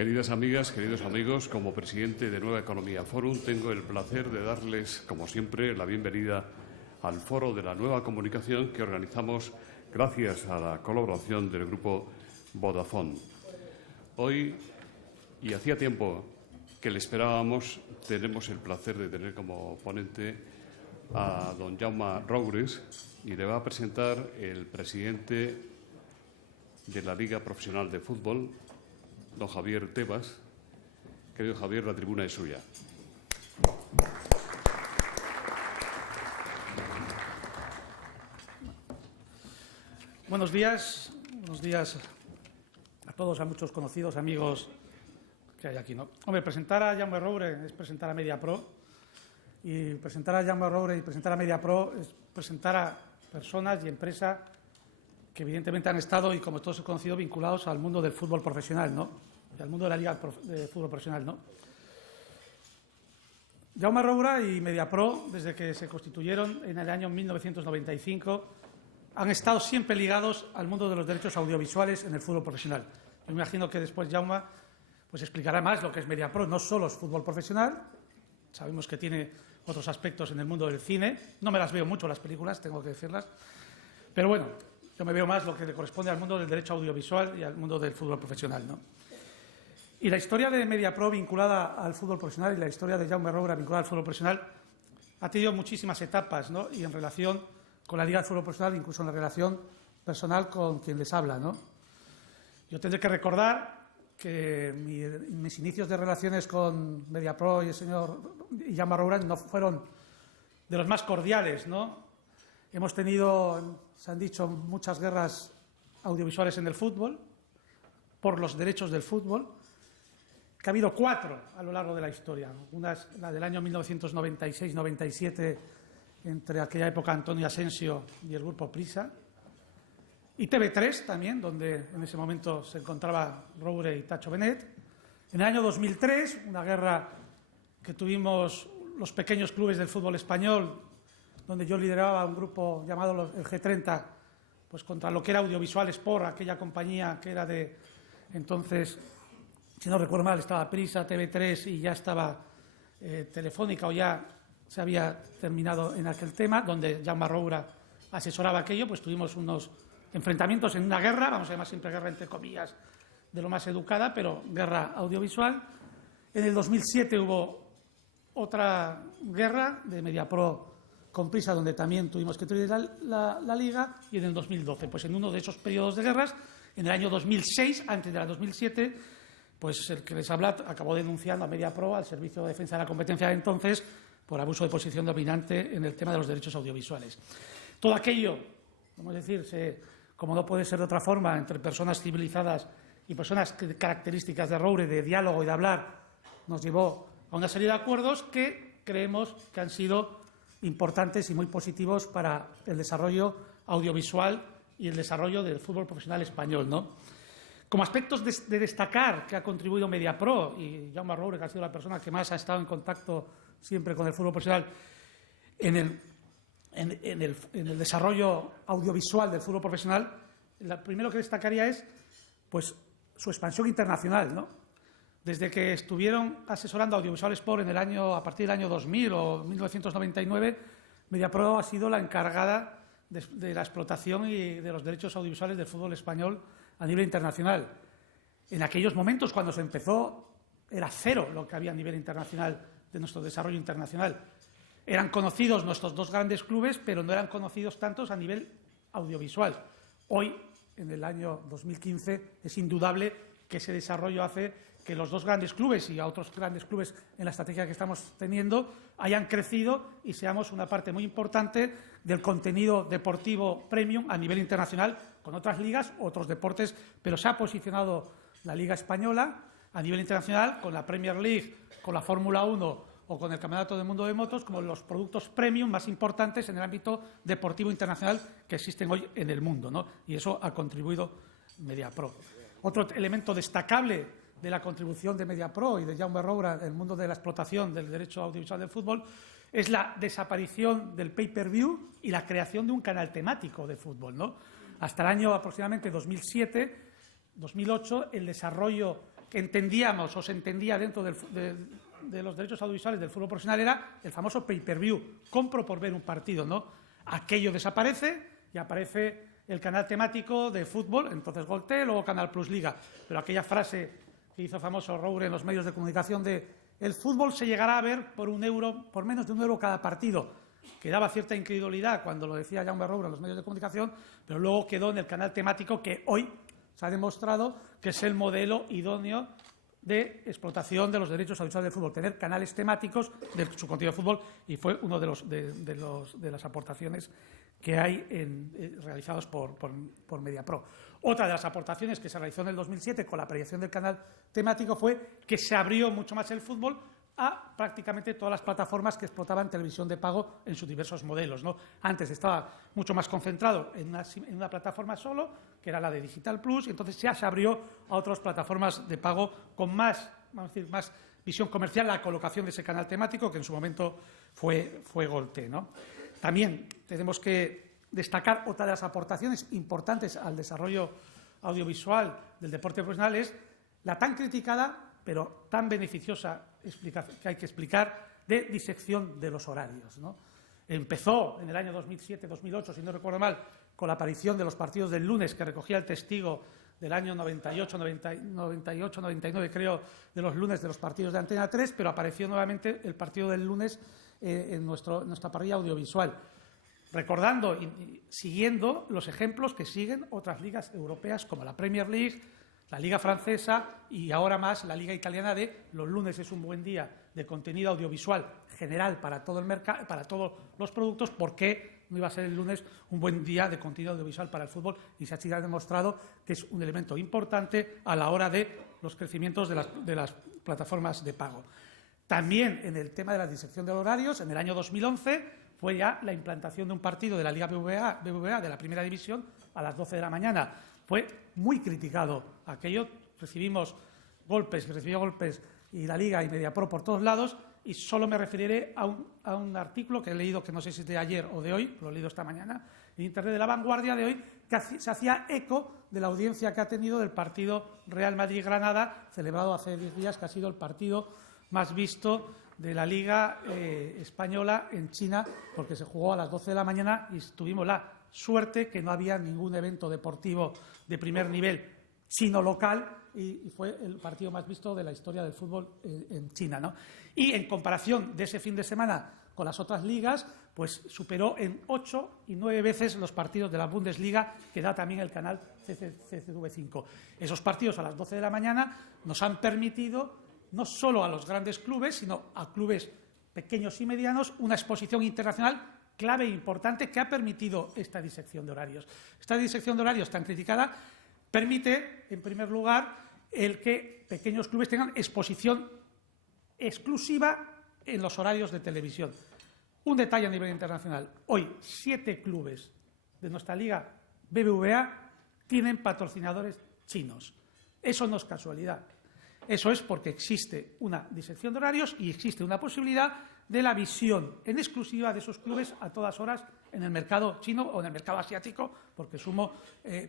Queridas amigas, queridos amigos, como presidente de Nueva Economía Forum, tengo el placer de darles, como siempre, la bienvenida al Foro de la Nueva Comunicación que organizamos gracias a la colaboración del Grupo Vodafone. Hoy, y hacía tiempo que le esperábamos, tenemos el placer de tener como ponente a don Jaume Roures y le va a presentar el presidente de la Liga Profesional de Fútbol, don Javier Tebas. Querido Javier, la tribuna es suya. Buenos días a todos, a muchos conocidos, amigos que hay aquí, ¿no? Hombre, presentar a Jaume Roures es presentar a Mediapro, y presentar a Jaume Roures y presentar a Mediapro es presentar a personas y empresas que evidentemente han estado, y como todos he conocido, vinculados al mundo del fútbol profesional, ¿no? Y al mundo de la Liga de Fútbol Profesional, ¿no? Jaume Roures y Mediapro, desde que se constituyeron en el año 1995, han estado siempre ligados al mundo de los derechos audiovisuales en el fútbol profesional. Yo me imagino que después Jaume pues explicará más lo que es Mediapro. No solo es fútbol profesional, sabemos que tiene otros aspectos en el mundo del cine. No me las veo mucho las películas, tengo que decirlas, pero bueno, yo me veo más lo que le corresponde al mundo del derecho audiovisual y al mundo del fútbol profesional, ¿no? Y la historia de Mediapro vinculada al fútbol profesional y la historia de Jaume Roures vinculada al fútbol profesional ha tenido muchísimas etapas, ¿no? Y en relación con la Liga de Fútbol Profesional, incluso en la relación personal con quien les habla, ¿no? Yo tendré que recordar que mis inicios de relaciones con Mediapro y el señor Jaume Roures no fueron de los más cordiales, ¿no? Hemos tenido, se han dicho, muchas guerras audiovisuales en el fútbol, por los derechos del fútbol, que ha habido 4 a lo largo de la historia. Una es la del año 1996-97, entre aquella época Antonio Asensio y el grupo Prisa, y TV3 también, donde en ese momento se encontraba Roures y Tacho Benet. En el año 2003, una guerra que tuvimos los pequeños clubes del fútbol español, donde yo lideraba un grupo llamado el G30, pues contra lo que era Audiovisual Sport, aquella compañía que era de entonces, si no recuerdo mal, estaba Prisa, TV3 y ya estaba Telefónica, o ya se había terminado en aquel tema, donde Jaume Roures asesoraba aquello. Pues tuvimos unos enfrentamientos en una guerra, vamos a llamar siempre guerra entre comillas, de lo más educada, pero guerra audiovisual. En el 2007 hubo otra guerra de Mediapro con Prisa, donde también tuvimos que tener la Liga, y en el 2012, pues en uno de esos periodos de guerras, en el año 2006, antes de la 2007, pues el que les habla acabó denunciando a Mediapro, al Servicio de Defensa de la Competencia de entonces, por abuso de posición dominante en el tema de los derechos audiovisuales. Todo aquello, vamos a decir, como no puede ser de otra forma, entre personas civilizadas y personas características de Roures, de diálogo y de hablar, nos llevó a una serie de acuerdos que creemos que han sido importantes y muy positivos para el desarrollo audiovisual y el desarrollo del fútbol profesional español, ¿no? Como aspectos de destacar que ha contribuido Mediapro, y Jaume Roures, que ha sido la persona que más ha estado en contacto siempre con el fútbol profesional en el desarrollo audiovisual del fútbol profesional, lo primero que destacaría es pues su expansión internacional, ¿no? Desde que estuvieron asesorando Audiovisual Sport a partir del año 2000 o 1999, Mediapro ha sido la encargada de la explotación y de los derechos audiovisuales del fútbol español a nivel internacional. En aquellos momentos, cuando se empezó, era cero lo que había a nivel internacional de nuestro desarrollo internacional. Eran conocidos nuestros 2 grandes clubes, pero no eran conocidos tantos a nivel audiovisual. Hoy, en el año 2015, es indudable que ese desarrollo hace que los 2 grandes clubes y a otros grandes clubes en la estrategia que estamos teniendo hayan crecido y seamos una parte muy importante del contenido deportivo premium a nivel internacional, con otras ligas, otros deportes, pero se ha posicionado la Liga Española a nivel internacional con la Premier League, con la Fórmula 1 o con el Campeonato del Mundo de Motos como los productos premium más importantes en el ámbito deportivo internacional que existen hoy en el mundo, ¿no? Y eso ha contribuido Mediapro. Otro elemento destacable de la contribución de Mediapro y de Jaume Roures en el mundo de la explotación del derecho audiovisual del fútbol es la desaparición del pay-per-view y la creación de un canal temático de fútbol, ¿no? Hasta el año aproximadamente 2007, 2008, el desarrollo que entendíamos o se entendía dentro de los derechos audiovisuales del fútbol profesional era el famoso pay-per-view, compro por ver un partido, ¿no? Aquello desaparece y aparece el canal temático de fútbol, entonces Gol-T, luego Canal Plus Liga. Pero aquella frase que hizo famoso Roure en los medios de comunicación de el fútbol se llegará a ver por menos de €1 cada partido, que daba cierta incredulidad cuando lo decía Jaume Roure en los medios de comunicación, pero luego quedó en el canal temático que hoy se ha demostrado que es el modelo idóneo de explotación de los derechos audiovisuales del fútbol, tener canales temáticos de su contenido de fútbol, y fue una de las aportaciones que hay realizados por Mediapro. Otra de las aportaciones que se realizó en el 2007 con la aparición del canal temático fue que se abrió mucho más el fútbol a prácticamente todas las plataformas que explotaban televisión de pago en sus diversos modelos, ¿no? Antes estaba mucho más concentrado en una plataforma solo, que era la de Digital Plus, y entonces ya se abrió a otras plataformas de pago con más, vamos a decir, más visión comercial, la colocación de ese canal temático, que en su momento fue Gol-T, ¿no? También tenemos que destacar otra de las aportaciones importantes al desarrollo audiovisual del deporte profesional, es la tan criticada pero tan beneficiosa que hay que explicar de disección de los horarios, ¿no? Empezó en el año 2007-2008, si no recuerdo mal, con la aparición de los partidos del lunes, que recogía el testigo del año 98-99, creo, de los lunes de los partidos de Antena 3, pero apareció nuevamente el partido del lunes en nuestra parrilla audiovisual, recordando y siguiendo los ejemplos que siguen otras ligas europeas como la Premier League, la Liga Francesa y ahora más la Liga Italiana, de los lunes es un buen día de contenido audiovisual general para todo el mercado, para todos los productos. ¿Por qué no iba a ser el lunes un buen día de contenido audiovisual para el fútbol? Y se ha demostrado que es un elemento importante a la hora de los crecimientos de las plataformas de pago. También en el tema de la disección de horarios, en el año 2011 fue ya la implantación de un partido de la Liga BBVA de la Primera División a las 12 de la mañana. Fue muy criticado aquello, recibió golpes y la Liga y Mediapro por todos lados, y solo me referiré a un artículo que he leído, que no sé si es de ayer o de hoy, lo he leído esta mañana, en Internet, de La Vanguardia de hoy, que se hacía eco de la audiencia que ha tenido del partido Real Madrid-Granada, celebrado hace 10 días, que ha sido el partido más visto de la Liga Española en China, porque se jugó a las 12 de la mañana y tuvimos la suerte que no había ningún evento deportivo de primer nivel chino local, y fue el partido más visto de la historia del fútbol en China, ¿no? Y en comparación de ese fin de semana con las otras ligas, pues superó en 8 y 9 veces los partidos de la Bundesliga, que da también el canal CCTV5. Esos partidos a las 12 de la mañana nos han permitido, no solo a los grandes clubes, sino a clubes pequeños y medianos, una exposición internacional clave e importante, que ha permitido esta disección de horarios. Esta disección de horarios tan criticada permite, en primer lugar, el que pequeños clubes tengan exposición exclusiva en los horarios de televisión. Un detalle a nivel internacional. Hoy, 7 clubes de nuestra Liga BBVA tienen patrocinadores chinos. Eso no es casualidad. Eso es porque existe una disección de horarios y existe una posibilidad de la visión en exclusiva de esos clubes a todas horas en el mercado chino o en el mercado asiático, porque sumo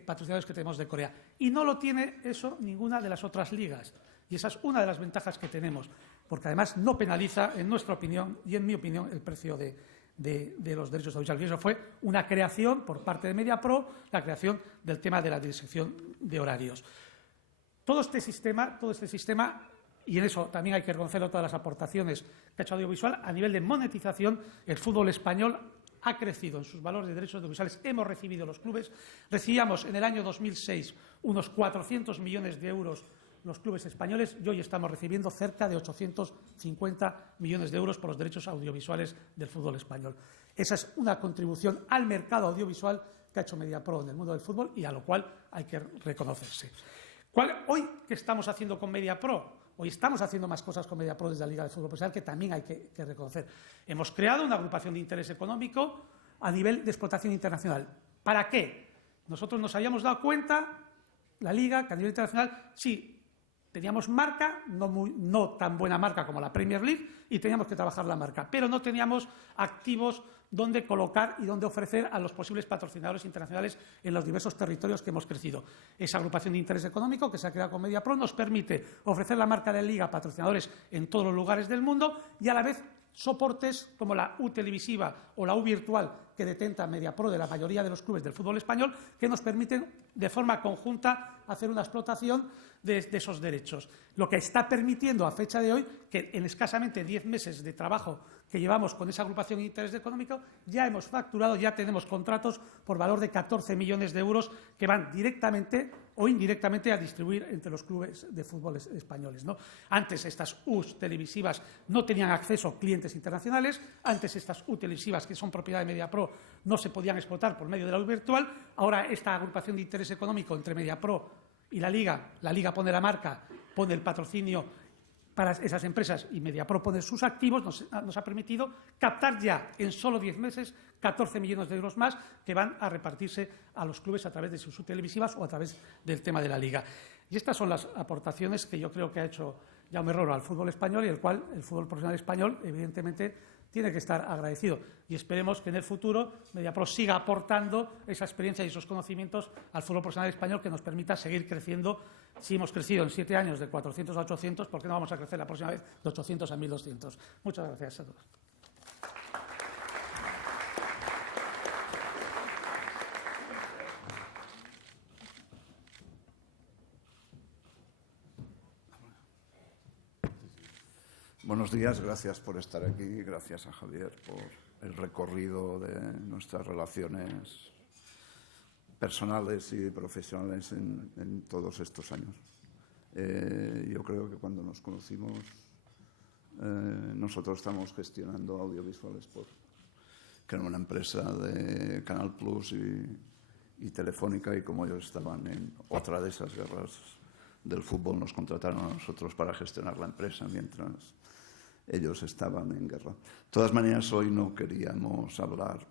patrocinadores que tenemos de Corea. Y no lo tiene eso ninguna de las otras ligas. Y esa es una de las ventajas que tenemos, porque además no penaliza, en nuestra opinión y en mi opinión, el precio de los derechos audiovisuales. Y eso fue una creación por parte de Mediapro, la creación del tema de la disección de horarios. Todo este sistema, y en eso también hay que reconocer todas las aportaciones que ha hecho audiovisual, a nivel de monetización, el fútbol español ha crecido en sus valores de derechos audiovisuales. Hemos recibido los clubes, recibíamos en el año 2006 unos 400 millones de euros los clubes españoles, y hoy estamos recibiendo cerca de 850 millones de euros por los derechos audiovisuales del fútbol español. Esa es una contribución al mercado audiovisual que ha hecho Mediapro en el mundo del fútbol, y a lo cual hay que reconocerse. Hoy, ¿qué estamos haciendo con Mediapro? Hoy estamos haciendo más cosas con Mediapro desde la Liga de Fútbol Profesional, que también hay que reconocer. Hemos creado una agrupación de interés económico a nivel de explotación internacional. ¿Para qué? Nosotros nos habíamos dado cuenta, la Liga, que a nivel internacional, sí, Teníamos marca, no tan buena marca como la Premier League, y teníamos que trabajar la marca, pero no teníamos activos donde colocar y donde ofrecer a los posibles patrocinadores internacionales en los diversos territorios que hemos crecido. Esa agrupación de interés económico que se ha creado con MediaPro nos permite ofrecer la marca de Liga a patrocinadores en todos los lugares del mundo y a la vez soportes como la U televisiva o la U virtual que detenta MediaPro de la mayoría de los clubes del fútbol español, que nos permiten de forma conjunta hacer una explotación de esos derechos. Lo que está permitiendo a fecha de hoy que en escasamente 10 meses de trabajo que llevamos con esa agrupación de interés económico ya hemos facturado, ya tenemos contratos por valor de 14 millones de euros que van directamente o indirectamente a distribuir entre los clubes de fútbol españoles, ¿no? Antes estas U's televisivas no tenían acceso a clientes internacionales, antes estas U televisivas que son propiedad de MediaPro no se podían explotar por medio de la U virtual, ahora esta agrupación de interés económico entre MediaPro y la Liga pone la marca, pone el patrocinio para esas empresas y MediaPro pone sus activos, nos ha permitido captar ya en solo 10 meses 14 millones de euros más que van a repartirse a los clubes a través de sus televisivas o a través del tema de la Liga. Y estas son las aportaciones que yo creo que ha hecho Jaume Roro al fútbol español y el cual el fútbol profesional español, evidentemente, tiene que estar agradecido. Y esperemos que en el futuro MediaPro siga aportando esa experiencia y esos conocimientos al fútbol profesional español que nos permita seguir creciendo. Si hemos crecido en 7 años de 400 a 800, ¿por qué no vamos a crecer la próxima vez de 800 a 1.200? Muchas gracias a todos. Buenos días, gracias por estar aquí, gracias a Javier por el recorrido de nuestras relaciones personales y profesionales en todos estos años. Yo creo que cuando nos conocimos, nosotros estamos gestionando Audiovisual Sport, que era una empresa de Canal Plus y Telefónica, y como ellos estaban en otra de esas guerras del fútbol, nos contrataron a nosotros para gestionar la empresa mientras ellos estaban en guerra. De todas maneras, hoy no queríamos hablar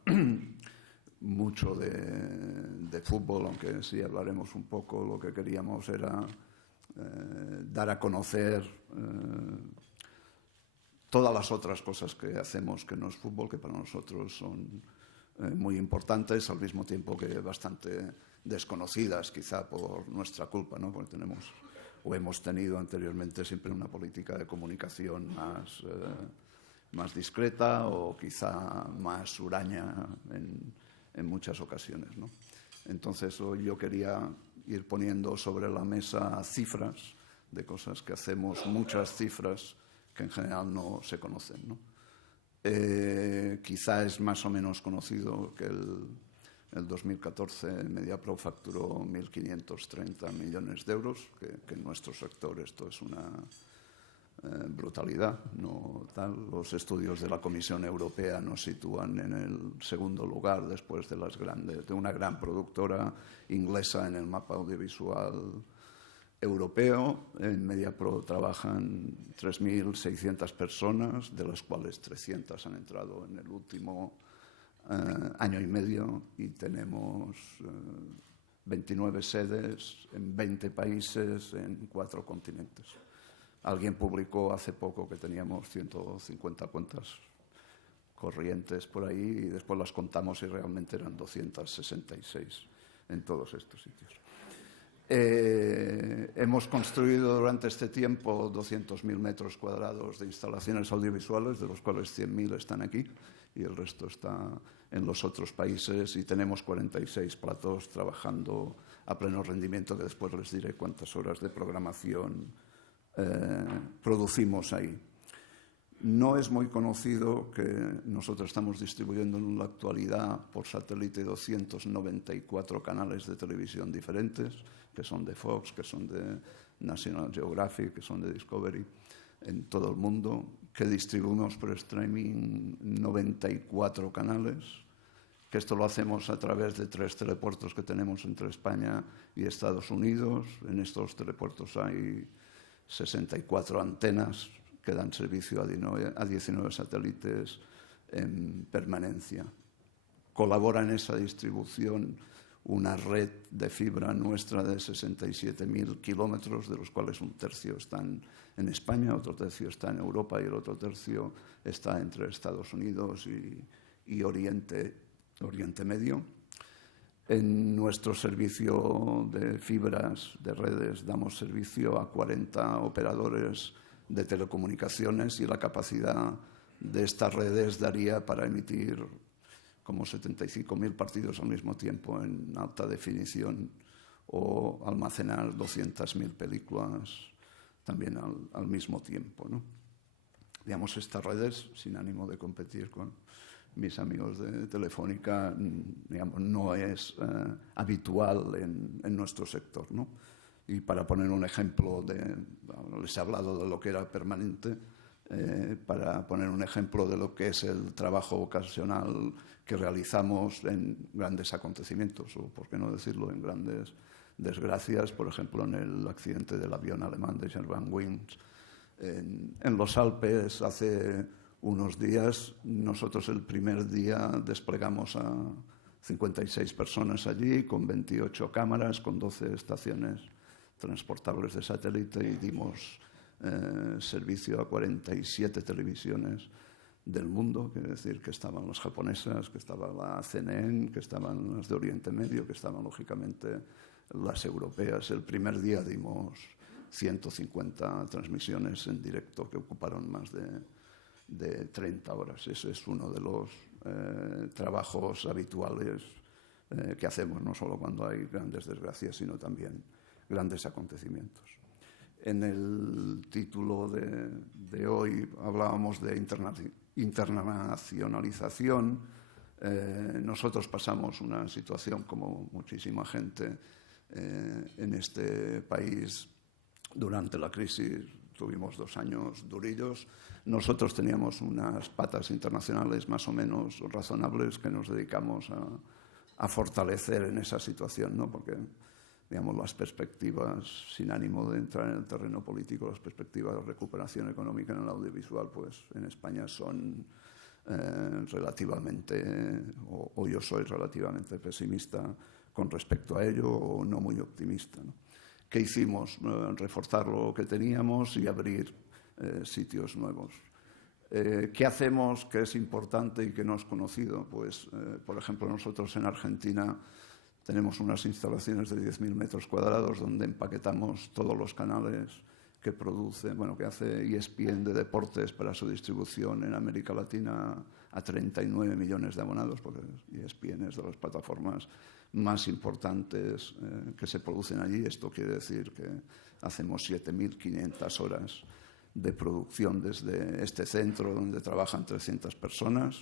mucho de fútbol, aunque sí hablaremos un poco. Lo que queríamos era dar a conocer todas las otras cosas que hacemos que no es fútbol, que para nosotros son muy importantes, al mismo tiempo que bastante desconocidas, quizá por nuestra culpa, ¿no? Porque tenemos o hemos tenido anteriormente siempre una política de comunicación más discreta o quizá más huraña en muchas ocasiones, ¿no? Entonces, hoy yo quería ir poniendo sobre la mesa cifras de cosas que hacemos, muchas cifras que en general no se conocen, ¿no? Quizá es más o menos conocido que el 2014 MediaPro facturó 1.530 millones de euros, que en nuestro sector esto es una brutalidad, no tal. Los estudios de la Comisión Europea nos sitúan en el segundo lugar después de una gran productora inglesa en el mapa audiovisual europeo. En MediaPro trabajan 3.600 personas, de las cuales 300 han entrado en el último año y medio, y tenemos 29 sedes en 20 países en 4 continentes. Alguien publicó hace poco que teníamos 150 cuentas corrientes por ahí y después las contamos y realmente eran 266 en todos estos sitios. Hemos construido durante este tiempo 200.000 metros cuadrados de instalaciones audiovisuales, de los cuales 100.000 están aquí y el resto está en los otros países, y tenemos 46 platós trabajando a pleno rendimiento, que después les diré cuántas horas de programación producimos ahí. No es muy conocido que nosotros estamos distribuyendo en la actualidad por satélite 294 canales de televisión diferentes, que son de Fox, que son de National Geographic, que son de Discovery, en todo el mundo, que distribuimos por streaming 94 canales, que esto lo hacemos a través de 3 telepuertos que tenemos entre España y Estados Unidos. En estos telepuertos hay 64 antenas que dan servicio a 19 satélites en permanencia. Colabora en esa distribución una red de fibra nuestra de 67.000 kilómetros, de los cuales un tercio están en España, otro tercio está en Europa y el otro tercio está entre Estados Unidos y Oriente Medio. En nuestro servicio de fibras, de redes, damos servicio a 40 operadores de telecomunicaciones y la capacidad de estas redes daría para emitir como 75.000 partidos al mismo tiempo en alta definición o almacenar 200.000 películas también al mismo tiempo, ¿no? Digamos, estas redes, sin ánimo de competir con mis amigos de Telefónica, digamos, no es habitual en nuestro sector, ¿no? Y para poner un ejemplo, les he hablado de lo que era permanente, para poner un ejemplo de lo que es el trabajo ocasional que realizamos en grandes acontecimientos, o por qué no decirlo, en grandes desgracias, por ejemplo, en el accidente del avión alemán de Germanwings en los Alpes hace unos días. Nosotros el primer día desplegamos a 56 personas allí, con 28 cámaras, con 12 estaciones transportables de satélite, y dimos servicio a 47 televisiones del mundo. Quiere decir que estaban las japonesas, que estaba la CNN, que estaban las de Oriente Medio, que estaban lógicamente las europeas. El primer día dimos 150 transmisiones en directo que ocuparon más de 30 horas. Ese es uno de los trabajos habituales que hacemos, no solo cuando hay grandes desgracias, sino también grandes acontecimientos. En el título de hoy hablábamos de internacionalización. Nosotros pasamos una situación, como muchísima gente en este país, durante la crisis. Tuvimos 2 años durillos. Nosotros teníamos unas patas internacionales más o menos razonables que nos dedicamos a fortalecer en esa situación, ¿no? Porque, digamos, las perspectivas, sin ánimo de entrar en el terreno político, las perspectivas de recuperación económica en el audiovisual, pues en España son relativamente, o yo soy relativamente pesimista con respecto a ello, o no muy optimista, ¿no? ¿Qué hicimos? Reforzar lo que teníamos y abrir sitios nuevos. ¿Qué hacemos que es importante y que no es conocido? Pues, por ejemplo, nosotros en Argentina tenemos unas instalaciones de 10.000 metros cuadrados donde empaquetamos todos los canales que produce, que hace ESPN de deportes para su distribución en América Latina a 39 millones de abonados, porque ESPN es de las plataformas más importantes que se producen allí. Esto quiere decir que hacemos 7.500 horas de producción desde este centro, donde trabajan 300 personas.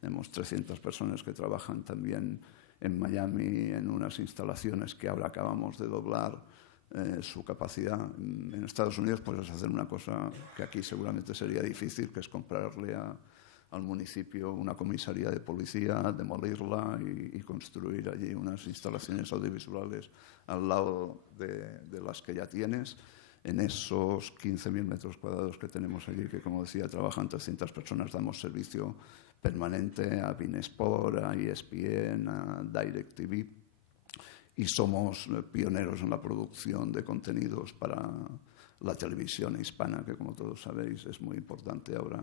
Tenemos 300 personas que trabajan también en Miami, en unas instalaciones que ahora acabamos de doblar su capacidad. En Estados Unidos puedes hacer una cosa que aquí seguramente sería difícil, que es comprarle al municipio una comisaría de policía, demolirla y construir allí unas instalaciones audiovisuales al lado de las que ya tienes. En esos 15.000 metros cuadrados que tenemos allí, que como decía, trabajan 300 personas, damos servicio permanente a Beansport, a ESPN, a DirecTV, y somos pioneros en la producción de contenidos para la televisión hispana, que como todos sabéis es muy importante ahora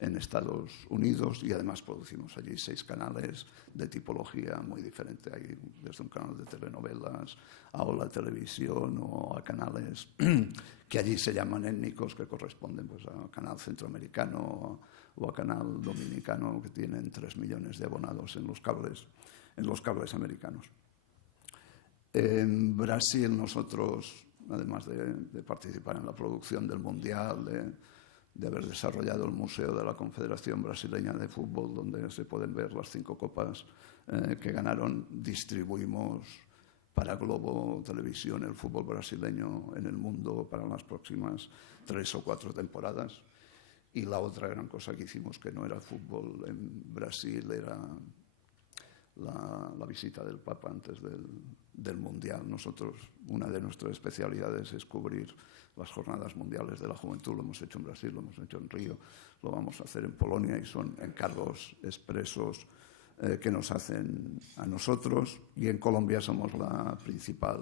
en Estados Unidos, y además producimos allí 6 canales de tipología muy diferente. Hay desde un canal de telenovelas a Hola Televisión, o a canales que allí se llaman étnicos, que corresponden pues a Canal Centroamericano o a Canal Dominicano, que tienen 3 millones de abonados en los cables americanos. En Brasil nosotros, además de participar en la producción del Mundial, de haber desarrollado el Museo de la Confederación Brasileña de Fútbol, donde se pueden ver las 5 copas que ganaron, distribuimos para Globo Televisión el fútbol brasileño en el mundo para las próximas 3 o 4 temporadas. Y la otra gran cosa que hicimos, que no era fútbol en Brasil, era la visita del Papa antes del Mundial. Nosotros, una de nuestras especialidades es cubrir las Jornadas Mundiales de la Juventud. Lo hemos hecho en Brasil, lo hemos hecho en Río, lo vamos a hacer en Polonia, y son encargos expresos que nos hacen a nosotros, y en Colombia somos la principal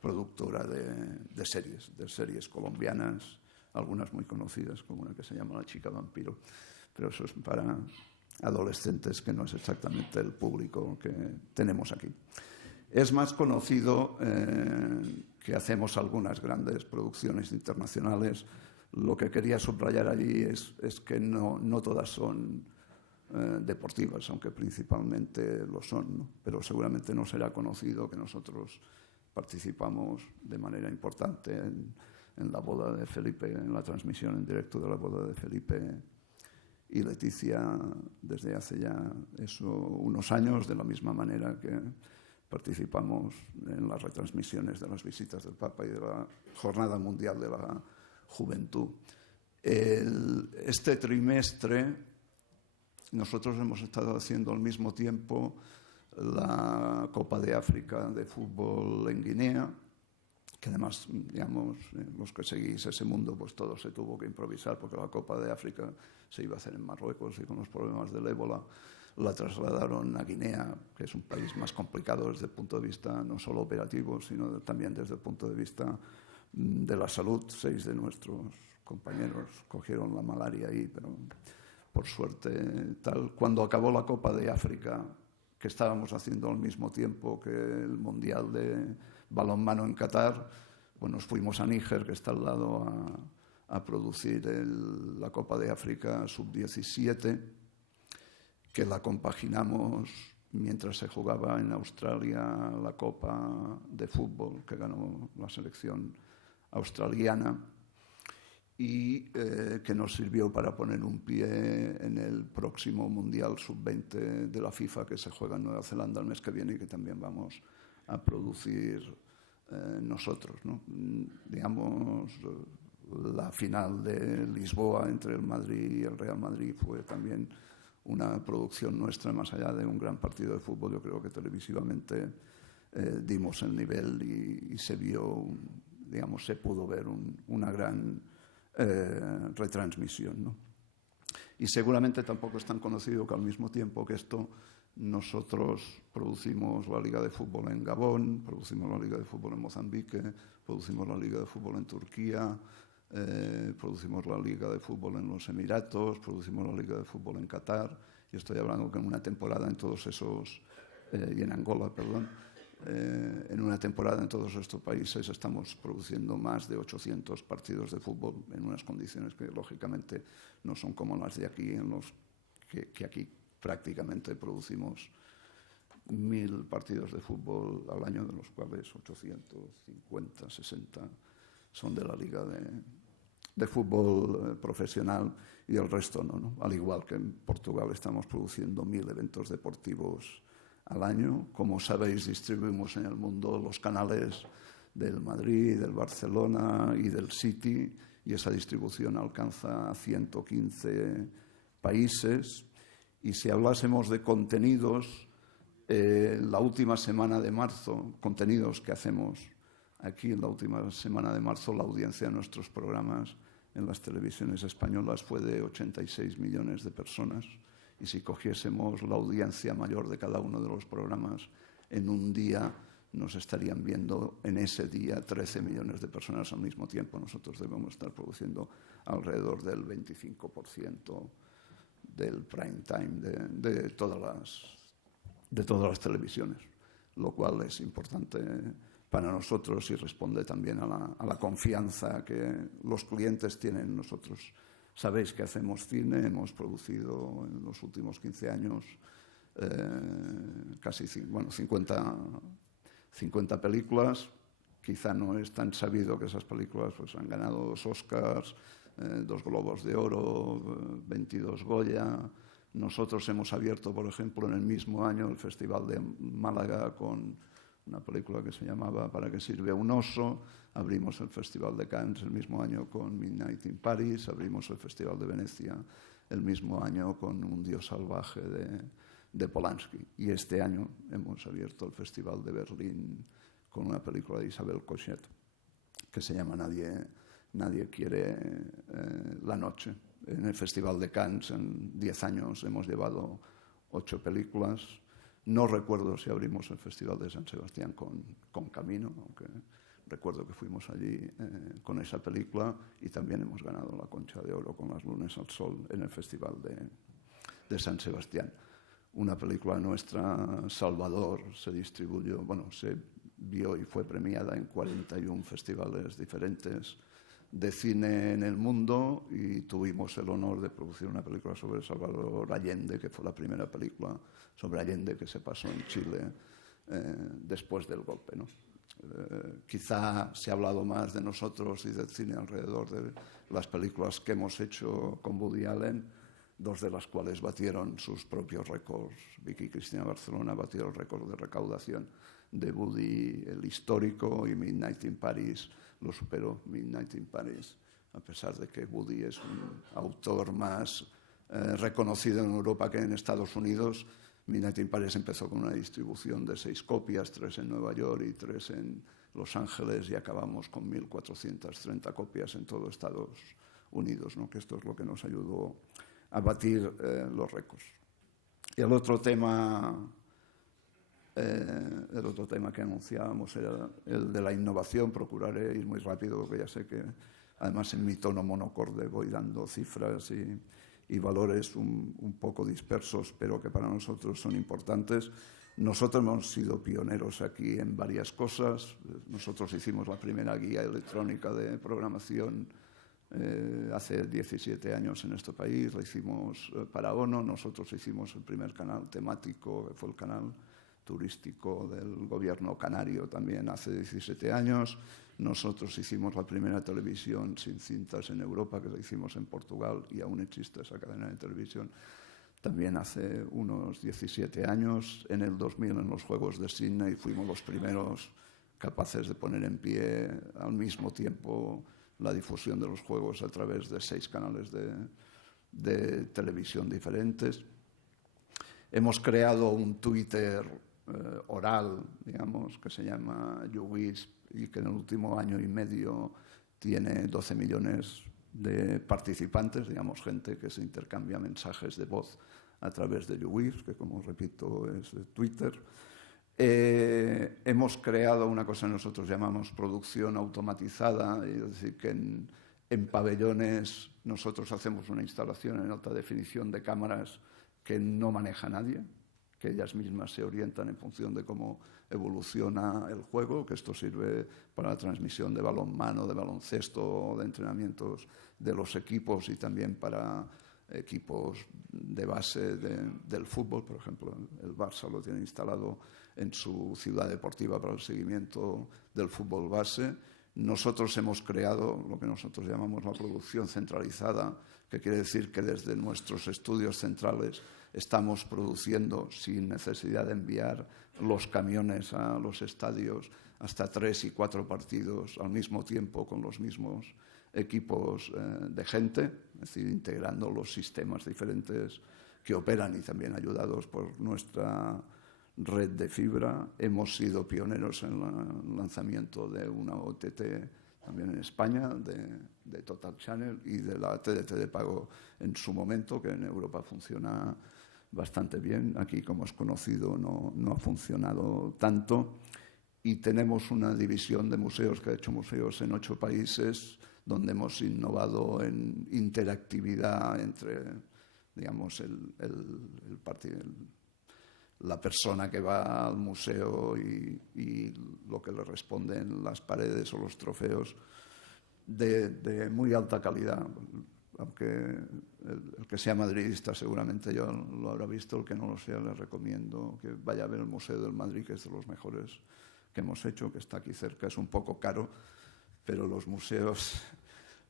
productora de series colombianas, algunas muy conocidas, como una que se llama La chica vampiro, pero eso es para adolescentes, que no es exactamente el público que tenemos aquí. Es más conocido que hacemos algunas grandes producciones internacionales. Lo que quería subrayar allí es que no todas son deportivas, aunque principalmente lo son, ¿no? Pero seguramente no será conocido que nosotros participamos de manera importante en la boda de Felipe, en la transmisión en directo de la boda de Felipe y Leticia desde hace ya unos años, de la misma manera que participamos en las retransmisiones de las visitas del Papa y de la Jornada Mundial de la Juventud. Este trimestre nosotros hemos estado haciendo al mismo tiempo la Copa de África de fútbol en Guinea, que además, digamos, los que seguís ese mundo, pues todo se tuvo que improvisar, porque la Copa de África se iba a hacer en Marruecos y con los problemas del ébola la trasladaron a Guinea, que es un país más complicado desde el punto de vista no solo operativo, sino también desde el punto de vista de la salud. 6 de nuestros compañeros cogieron la malaria ahí, pero por suerte tal. Cuando acabó la Copa de África, que estábamos haciendo al mismo tiempo que el Mundial de balonmano en Qatar, pues nos fuimos a Níger, que está al lado, a producir la Copa de África Sub-17, que la compaginamos mientras se jugaba en Australia la Copa de fútbol que ganó la selección australiana, y que nos sirvió para poner un pie en el próximo Mundial Sub-20 de la FIFA, que se juega en Nueva Zelanda el mes que viene y que también vamos a producir nosotros, ¿no? Digamos, la final de Lisboa entre el Madrid y el Real Madrid fue también una producción nuestra, más allá de un gran partido de fútbol. Yo creo que televisivamente dimos el nivel y se vio, digamos, se pudo ver una gran retransmisión, ¿no? Y seguramente tampoco es tan conocido que al mismo tiempo que esto, nosotros producimos la Liga de Fútbol en Gabón, producimos la Liga de Fútbol en Mozambique, producimos la Liga de Fútbol en Turquía, producimos la Liga de Fútbol en los Emiratos, producimos la Liga de Fútbol en Qatar, y estoy hablando que en una temporada en todos esos, y en Angola, perdón, en una temporada en todos estos países estamos produciendo más de 800 partidos de fútbol en unas condiciones que lógicamente no son como las de aquí, en los que aquí prácticamente producimos 1000 partidos de fútbol al año, de los cuales 850, 60 son de la Liga de Fútbol profesional y el resto no. Al igual que en Portugal estamos produciendo 1000 eventos deportivos al año. Como sabéis, distribuimos en el mundo los canales del Madrid, del Barcelona y del City, y esa distribución alcanza a 115 países. Y si hablásemos de contenidos, la última semana de marzo, contenidos que hacemos aquí en la última semana de marzo, la audiencia de nuestros programas en las televisiones españolas fue de 86 millones de personas. Y si cogiésemos la audiencia mayor de cada uno de los programas en un día, nos estarían viendo en ese día 13 millones de personas al mismo tiempo. Nosotros debemos estar produciendo alrededor del 25% del prime time de todas las televisiones, lo cual es importante para nosotros y responde también a la confianza que los clientes tienen en nosotros. Sabéis que hacemos cine, hemos producido en los últimos 15 años casi 50 películas. Quizá no es tan sabido que esas películas pues, han ganado 2 Oscars, 2 Globos de Oro, 22 Goya. Nosotros hemos abierto, por ejemplo, en el mismo año el Festival de Málaga con una película que se llamaba ¿Para qué sirve un oso? Abrimos el Festival de Cannes el mismo año con Midnight in Paris, abrimos el Festival de Venecia el mismo año con Un Dios salvaje de Polanski. Y este año hemos abierto el Festival de Berlín con una película de Isabel Cochet que se llama Nadie quiere la noche. En el Festival de Cannes en 10 años hemos llevado 8 películas. No recuerdo si abrimos el Festival de San Sebastián con Camino, aunque recuerdo que fuimos allí con esa película, y también hemos ganado la Concha de Oro con Las Lunas al Sol en el Festival de San Sebastián. Una película nuestra, Salvador, se distribuyó, se vio y fue premiada en 41 festivales diferentes de cine en el mundo, y tuvimos el honor de producir una película sobre Salvador Allende, que fue la primera película sobre Allende que se pasó en Chile después del golpe, ¿no? Quizá se ha hablado más de nosotros y del cine alrededor de las películas que hemos hecho con Woody Allen, 2 de las cuales batieron sus propios récords. Vicky y Cristina Barcelona batieron el récord de recaudación de Woody, el histórico, y Midnight in Paris lo superó. Midnight in Paris, a pesar de que Woody es un autor más reconocido en Europa que en Estados Unidos, Midnight in Paris empezó con una distribución de 6 copias, 3 en Nueva York y 3 en Los Ángeles, y acabamos con 1.430 copias en todo Estados Unidos, ¿no? Que esto es lo que nos ayudó a batir los récords. Y el otro tema que anunciábamos era el de la innovación. Procuraré ir muy rápido, porque ya sé que además en mi tono monocorde voy dando cifras y valores un poco dispersos, pero que para nosotros son importantes. Nosotros hemos sido pioneros aquí en varias cosas. Nosotros hicimos la primera guía electrónica de programación hace 17 años en este país, lo hicimos para ONU. Nosotros hicimos el primer canal temático, que fue el canal turístico del gobierno canario, también hace 17 años. Nosotros hicimos la primera televisión sin cintas en Europa, que la hicimos en Portugal, y aún existe esa cadena de televisión, también hace unos 17 años. En el 2000, en los Juegos de Sydney, fuimos los primeros capaces de poner en pie al mismo tiempo la difusión de los juegos a través de 6 canales de televisión diferentes. Hemos creado un Twitter oral, digamos, que se llama YouWisp, y que en el último año y medio tiene 12 millones de participantes, digamos, gente que se intercambia mensajes de voz a través de YouWisp, que, como repito, es de Twitter. Hemos creado una cosa que nosotros llamamos producción automatizada, es decir, que en pabellones nosotros hacemos una instalación en alta definición de cámaras que no maneja nadie, que ellas mismas se orientan en función de cómo evoluciona el juego, que esto sirve para la transmisión de balonmano, de baloncesto, de entrenamientos de los equipos, y también para equipos de base del fútbol. Por ejemplo, el Barça lo tiene instalado en su ciudad deportiva para el seguimiento del fútbol base. Nosotros hemos creado lo que nosotros llamamos la producción centralizada, que quiere decir que desde nuestros estudios centrales estamos produciendo, sin necesidad de enviar los camiones a los estadios, hasta 3 y 4 partidos al mismo tiempo con los mismos equipos de gente, es decir, integrando los sistemas diferentes que operan, y también ayudados por nuestra red de fibra. Hemos sido pioneros en el lanzamiento de una OTT también en España, de Total Channel, y de la TDT de pago en su momento, que en Europa funciona bastante bien. Aquí, como es conocido, no ha funcionado tanto. Y tenemos una división de museos que ha hecho museos en 8 países, donde hemos innovado en interactividad entre, digamos, la persona que va al museo y lo que le responden las paredes o los trofeos, de muy alta calidad. Aunque el que sea madridista seguramente ya lo habrá visto, el que no lo sea le recomiendo que vaya a ver el Museo del Madrid, que es de los mejores que hemos hecho, que está aquí cerca. Es un poco caro, pero los museos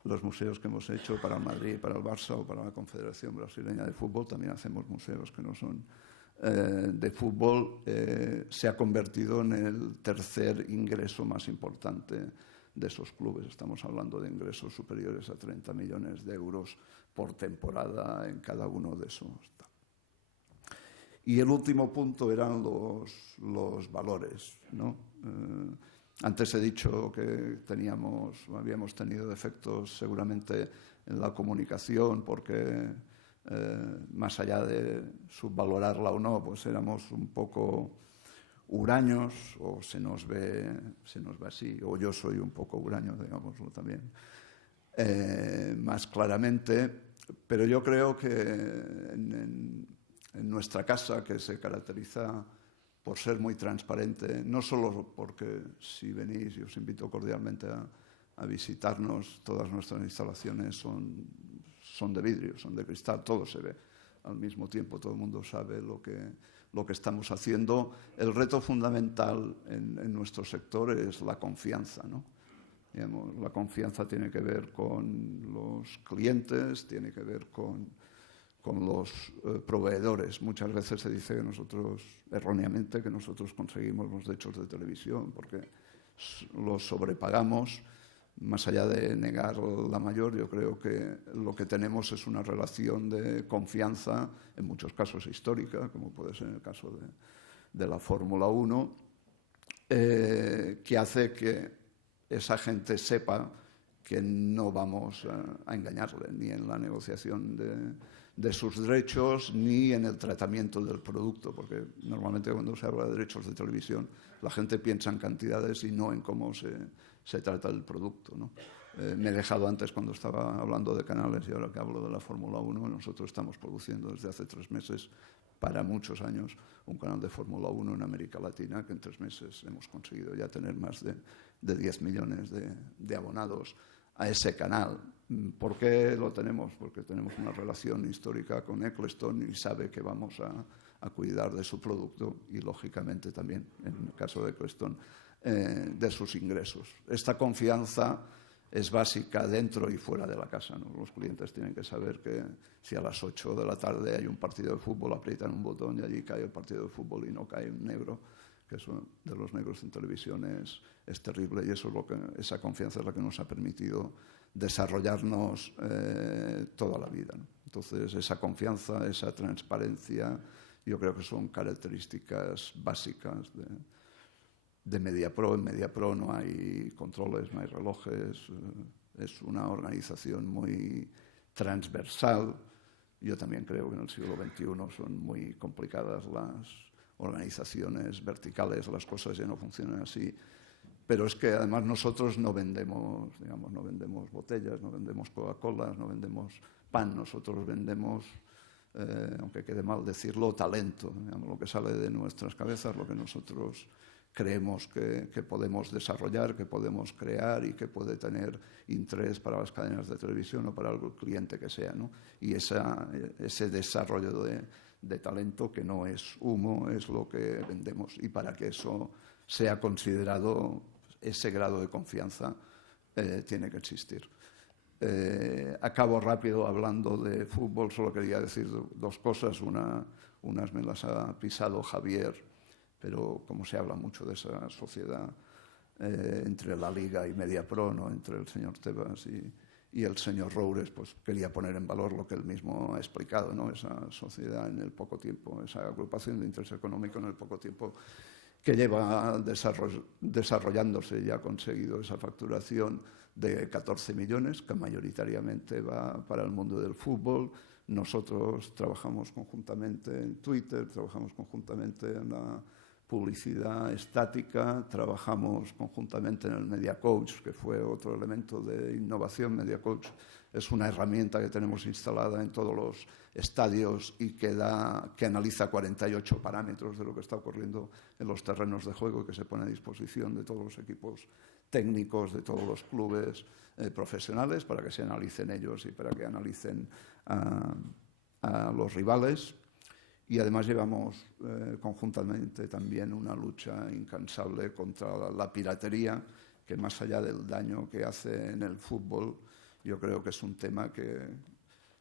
que hemos hecho para el Madrid, para el Barça o para la Confederación Brasileña de Fútbol, también hacemos museos que no son de fútbol, se ha convertido en el tercer ingreso más importante de esos clubes. Estamos hablando de ingresos superiores a 30 millones de euros por temporada en cada uno de esos. Y el último punto eran los valores, ¿no? Antes he dicho que habíamos tenido defectos seguramente en la comunicación, porque más allá de subvalorarla o no, pues éramos un poco huraños, o se nos ve así, o yo soy un poco huraño, digámoslo también, más claramente. Pero yo creo que en nuestra casa, que se caracteriza por ser muy transparente, no solo porque si venís, y os invito cordialmente a visitarnos, todas nuestras instalaciones son de vidrio, son de cristal, todo se ve al mismo tiempo, todo el mundo sabe lo que estamos haciendo. El reto fundamental en nuestro sector es la confianza, ¿no? Digamos, la confianza tiene que ver con los clientes, tiene que ver con los proveedores. Muchas veces se dice que nosotros, erróneamente, que nosotros conseguimos los derechos de televisión porque los sobrepagamos. Más allá de negar la mayor, yo creo que lo que tenemos es una relación de confianza, en muchos casos histórica, como puede ser en el caso de la Fórmula 1, que hace que esa gente sepa que no vamos a engañarle ni en la negociación de sus derechos ni en el tratamiento del producto, porque normalmente cuando se habla de derechos de televisión la gente piensa en cantidades y no en cómo se trata el producto, ¿no? Me he dejado antes cuando estaba hablando de canales y ahora que hablo de la Fórmula 1, nosotros estamos produciendo desde hace 3 meses, para muchos años, un canal de Fórmula 1 en América Latina, que en 3 meses hemos conseguido ya tener más de 10 millones de abonados a ese canal. ¿Por qué lo tenemos? Porque tenemos una relación histórica con Eccleston y sabe que vamos a cuidar de su producto y, lógicamente, también, en el caso de Eccleston, de sus ingresos. Esta confianza es básica dentro y fuera de la casa, ¿no? Los clientes tienen que saber que si a las 8 de la tarde hay un partido de fútbol, aprietan un botón y allí cae el partido de fútbol y no cae un negro, que eso de los negros en televisión es terrible, y eso es esa confianza es la que nos ha permitido desarrollarnos toda la vida, ¿no? Entonces, esa confianza, esa transparencia, yo creo que son características básicas de MediaPro. En MediaPro no hay controles, no hay relojes, es una organización muy transversal. Yo también creo que en el siglo XXI son muy complicadas las organizaciones verticales, las cosas ya no funcionan así. Pero es que además nosotros no vendemos, digamos, no vendemos botellas, no vendemos Coca-Cola, no vendemos pan, nosotros vendemos, aunque quede mal decirlo, talento, digamos, lo que sale de nuestras cabezas, lo que nosotros creemos que podemos desarrollar, que podemos crear y que puede tener interés para las cadenas de televisión o para el cliente que sea, ¿no? Y ese desarrollo de talento, que no es humo, es lo que vendemos. Y para que eso sea considerado, ese grado de confianza tiene que existir. Acabo rápido hablando de fútbol, solo quería decir 2 cosas. Unas me las ha pisado Javier, pero como se habla mucho de esa sociedad entre la Liga y MediaPro, ¿no? Entre el señor Tebas y el señor Roures, pues quería poner en valor lo que él mismo ha explicado, ¿no? Esa sociedad en el poco tiempo, esa agrupación de interés económico en el poco tiempo que lleva desarrollándose y ha conseguido esa facturación de 14 millones, que mayoritariamente va para el mundo del fútbol. Nosotros trabajamos conjuntamente en Twitter, trabajamos conjuntamente en la publicidad estática, trabajamos conjuntamente en el Media Coach, que fue otro elemento de innovación. Media Coach es una herramienta que tenemos instalada en todos los estadios y que analiza 48 parámetros de lo que está ocurriendo en los terrenos de juego y que se pone a disposición de todos los equipos técnicos, de todos los clubes profesionales, para que se analicen ellos y para que analicen a los rivales. Y además llevamos conjuntamente también una lucha incansable contra la piratería, que más allá del daño que hace en el fútbol, yo creo que es un tema que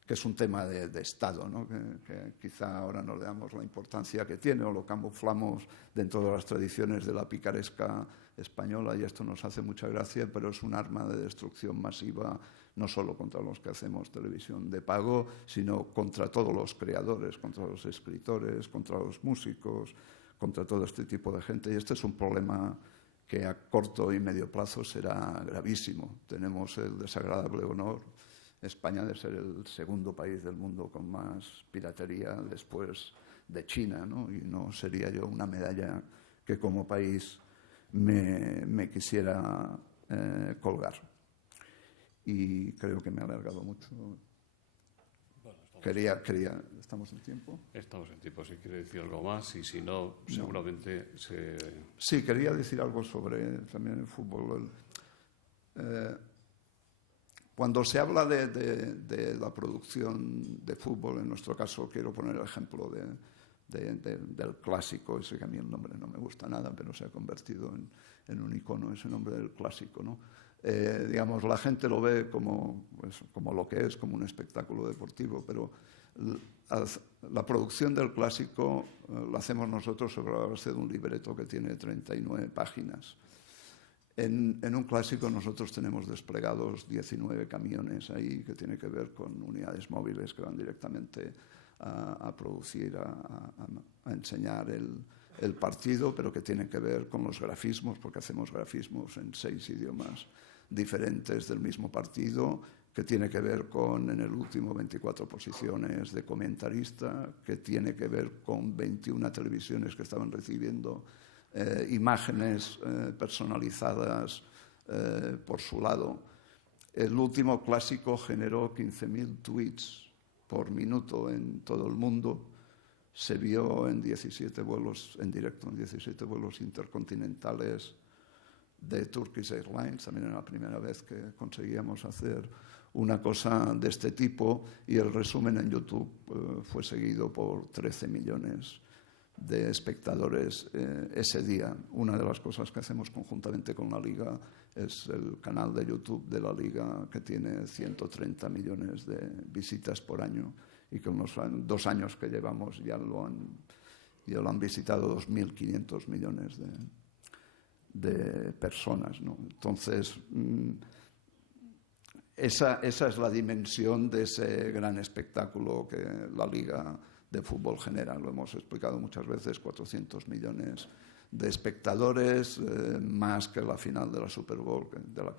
es un tema de Estado, ¿no? Que quizá ahora no le damos la importancia que tiene o lo camuflamos dentro de las tradiciones de la picaresca española, y esto nos hace mucha gracia, pero es un arma de destrucción masiva, no solo contra los que hacemos televisión de pago, sino contra todos los creadores, contra los escritores, contra los músicos, contra todo este tipo de gente. Y este es un problema que a corto y medio plazo será gravísimo. Tenemos el desagradable honor España debe ser el segundo país del mundo con más piratería después de China, ¿no? Y no sería yo una medalla que como país me quisiera colgar. Y creo que me he alargado mucho. Bueno, ¿estamos en tiempo? Estamos en tiempo. Si quiere decir algo más y si no, seguramente se... Sí, quería decir algo sobre también el fútbol. Cuando se habla de la producción de fútbol, en nuestro caso quiero poner el ejemplo del clásico, ese que a mí el nombre no me gusta nada, pero se ha convertido en un icono, ese nombre del clásico, ¿no? Digamos, la gente lo ve como lo que es, como un espectáculo deportivo, pero la producción del clásico la hacemos nosotros sobre la base de un libreto que tiene 39 páginas. En un clásico nosotros tenemos desplegados 19 camiones ahí que tiene que ver con unidades móviles que van directamente a producir, a enseñar el partido, pero que tiene que ver con los grafismos, porque hacemos grafismos en 6 idiomas diferentes del mismo partido, que tiene que ver con, en el último, 24 posiciones de comentarista, que tiene que ver con 21 televisiones que estaban recibiendo imágenes personalizadas por su lado. El último clásico generó 15.000 tweets por minuto en todo el mundo. Se vio en 17 vuelos en directo, en 17 vuelos intercontinentales de Turkish Airlines. También era la primera vez que conseguíamos hacer una cosa de este tipo, y el resumen en YouTube fue seguido por 13 millones de espectadores ese día. Una de las cosas que hacemos conjuntamente con la Liga es el canal de YouTube de la Liga, que tiene 130 millones de visitas por año, y que en los 2 años que llevamos ya lo han visitado 2.500 millones de personas, ¿no? Entonces, esa es la dimensión de ese gran espectáculo que la Liga de fútbol genera. Lo hemos explicado muchas veces: 400 millones de espectadores, más que la final de la Super Bowl, de la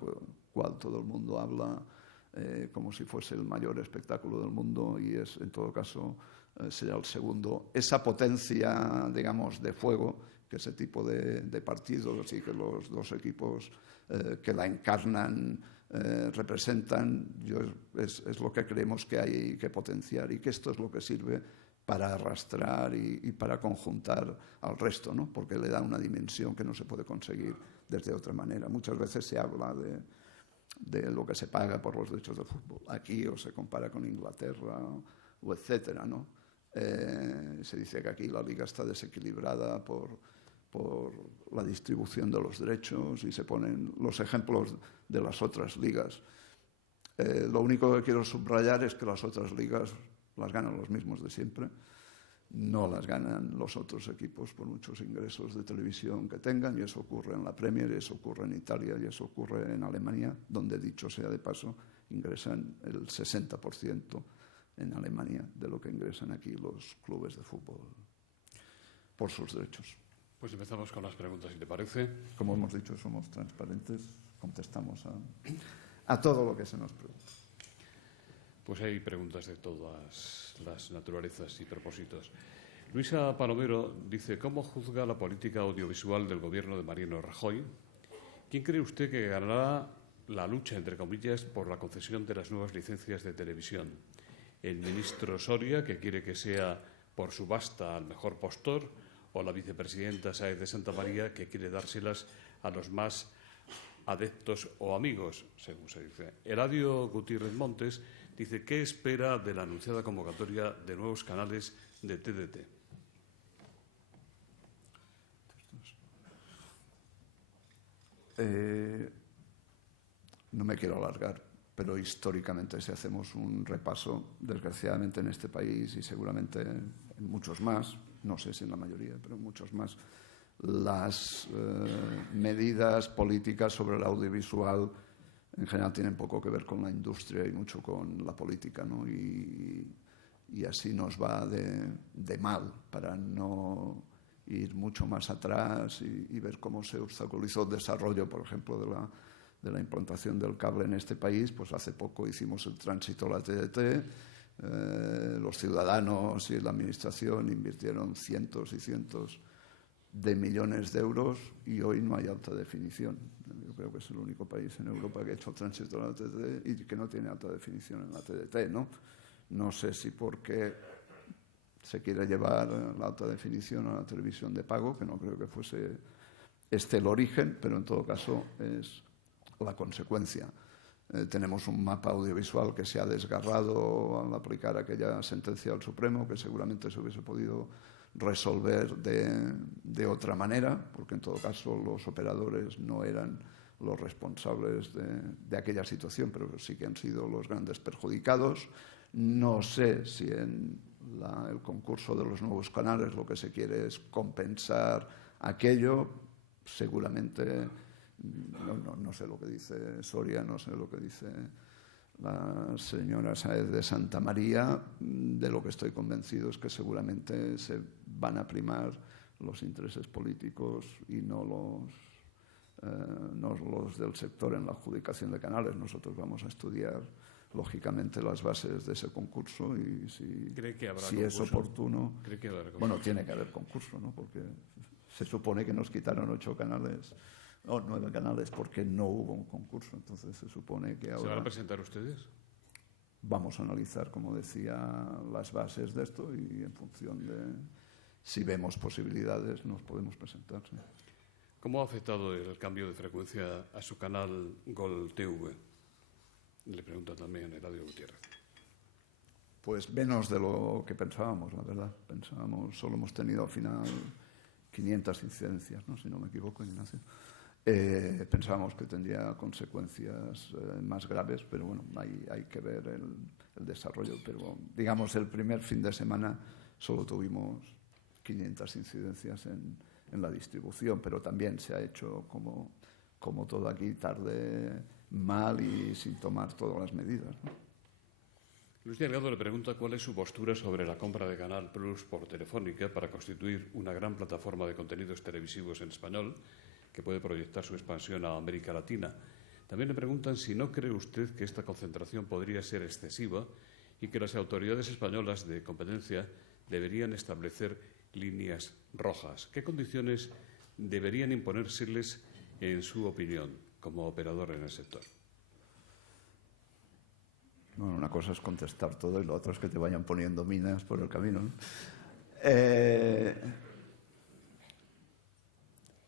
cual todo el mundo habla como si fuese el mayor espectáculo del mundo, y es, en todo caso, será el segundo. Esa potencia, digamos, de fuego que ese tipo de partidos, y que los dos equipos que la encarnan representan, es lo que creemos que hay que potenciar, y que esto es lo que sirve para arrastrar y para conjuntar al resto, ¿no? Porque le da una dimensión que no se puede conseguir desde otra manera. Muchas veces se habla de lo que se paga por los derechos de fútbol aquí, o se compara con Inglaterra, o etcétera, ¿no? Se dice que aquí la Liga está desequilibrada por la distribución de los derechos, y se ponen los ejemplos de las otras ligas. Lo único que quiero subrayar es que las otras ligas las ganan los mismos de siempre. No las ganan los otros equipos por muchos ingresos de televisión que tengan, y eso ocurre en la Premier, y eso ocurre en Italia, y eso ocurre en Alemania, donde, dicho sea de paso, ingresan el 60% en Alemania de lo que ingresan aquí los clubes de fútbol por sus derechos. Pues empezamos con las preguntas, si te parece. Como hemos dicho, somos transparentes, contestamos a todo lo que se nos pregunta. Pues hay preguntas de todas las naturalezas y propósitos. Luisa Palomero dice: ¿cómo juzga la política audiovisual del gobierno de Mariano Rajoy? ¿Quién cree usted que ganará la lucha, entre comillas, por la concesión de las nuevas licencias de televisión? ¿El ministro Soria, que quiere que sea por subasta al mejor postor, o la vicepresidenta Sáez de Santamaría, que quiere dárselas a los más adeptos o amigos, según se dice? Eladio Gutiérrez Montes dice: ¿qué espera de la anunciada convocatoria de nuevos canales de TDT? No me quiero alargar, pero históricamente, si hacemos un repaso, desgraciadamente en este país, y seguramente en muchos más, no sé si en la mayoría, pero en muchos más, las medidas políticas sobre el audiovisual en general tienen poco que ver con la industria y mucho con la política, ¿no? Y así nos va de mal, para no ir mucho más atrás y ver cómo se obstaculizó el desarrollo, por ejemplo, de la implantación del cable en este país, pues hace poco hicimos el tránsito a la TDT, los ciudadanos y la administración invirtieron cientos y cientos de millones de euros y hoy no hay alta definición. Yo creo que es el único país en Europa que ha hecho el tránsito a la TDT y que no tiene alta definición en la TDT, ¿no? No sé si porque se quiere llevar la alta definición a la televisión de pago, que no creo que fuese el origen, pero en todo caso es la consecuencia. Tenemos un mapa audiovisual que se ha desgarrado al aplicar aquella sentencia del Supremo, que seguramente se hubiese podido resolver de otra manera, porque en todo caso los operadores no eran los responsables de aquella situación, pero sí que han sido los grandes perjudicados. No sé si en el concurso de los nuevos canales lo que se quiere es compensar aquello. Seguramente, no sé lo que dice Soria, no sé lo que dice la señora Sáez de Santa María. De lo que estoy convencido es que seguramente se van a primar los intereses políticos y no los del sector en la adjudicación de canales. Nosotros vamos a estudiar lógicamente las bases de ese concurso y si es oportuno. ¿Cree que habrá concurso? Bueno, tiene que haber concurso, ¿no? Porque se supone que nos quitaron 8 canales o 9 canales porque no hubo un concurso. Entonces se supone que ahora... ¿Se van a presentar ustedes? Vamos a analizar, como decía, las bases de esto y en función de si vemos posibilidades nos podemos presentar. ¿Sí? ¿Cómo ha afectado el cambio de frecuencia a su canal Gol TV? Le pregunta también Eladio Gutiérrez. Pues menos de lo que pensábamos, la verdad. Solo hemos tenido al final 500 incidencias, ¿no? Si no me equivoco, Ignacio. Pensábamos que tendría consecuencias más graves, pero bueno, hay que ver el desarrollo. Pero digamos, el primer fin de semana solo tuvimos 500 incidencias en la distribución, pero también se ha hecho como todo aquí tarde, mal y sin tomar todas las medidas, ¿no? Luis Delgado le pregunta cuál es su postura sobre la compra de Canal Plus por Telefónica para constituir una gran plataforma de contenidos televisivos en español que puede proyectar su expansión a América Latina. También le preguntan si no cree usted que esta concentración podría ser excesiva y que las autoridades españolas de competencia deberían establecer líneas rojas. ¿Qué condiciones deberían imponérseles, en su opinión, como operador en el sector? Bueno, una cosa es contestar todo y lo otro es que te vayan poniendo minas por el camino, ¿no?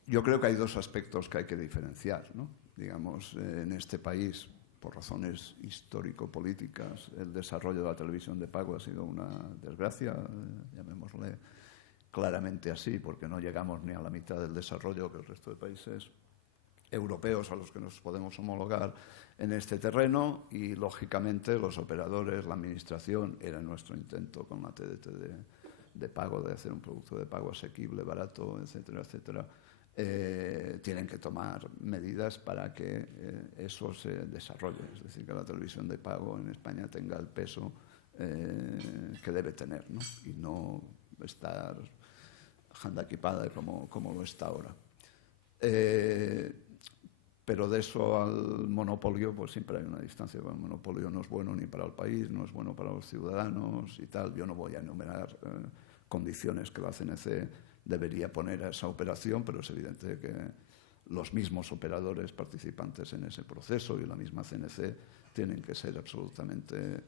Yo creo que hay 2 aspectos que hay que diferenciar, ¿no? Digamos, en este país, por razones histórico-políticas, el desarrollo de la televisión de pago ha sido una desgracia, llamémosle claramente así, porque no llegamos ni a la mitad del desarrollo que el resto de países europeos a los que nos podemos homologar en este terreno y, lógicamente, los operadores, la administración, era nuestro intento con la TDT de pago, de hacer un producto de pago asequible, barato, etcétera, etcétera. Tienen que tomar medidas para que eso se desarrolle, es decir, que la televisión de pago en España tenga el peso que debe tener, ¿no? Y no estar handicapada como lo está ahora. Pero de eso al monopolio, pues siempre hay una distancia. El monopolio no es bueno ni para el país, no es bueno para los ciudadanos y tal. Yo no voy a enumerar condiciones que la CNC debería poner a esa operación, pero es evidente que los mismos operadores participantes en ese proceso y la misma CNC tienen que ser absolutamente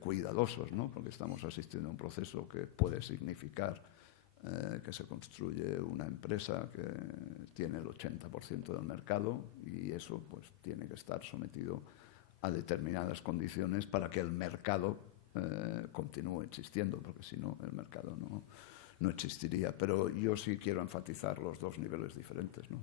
cuidadosos, ¿no? Porque estamos asistiendo a un proceso que puede significar que se construye una empresa que tiene el 80% del mercado y eso pues tiene que estar sometido a determinadas condiciones para que el mercado continúe existiendo, porque si no el mercado no existiría. Pero yo sí quiero enfatizar los 2 niveles diferentes, ¿no?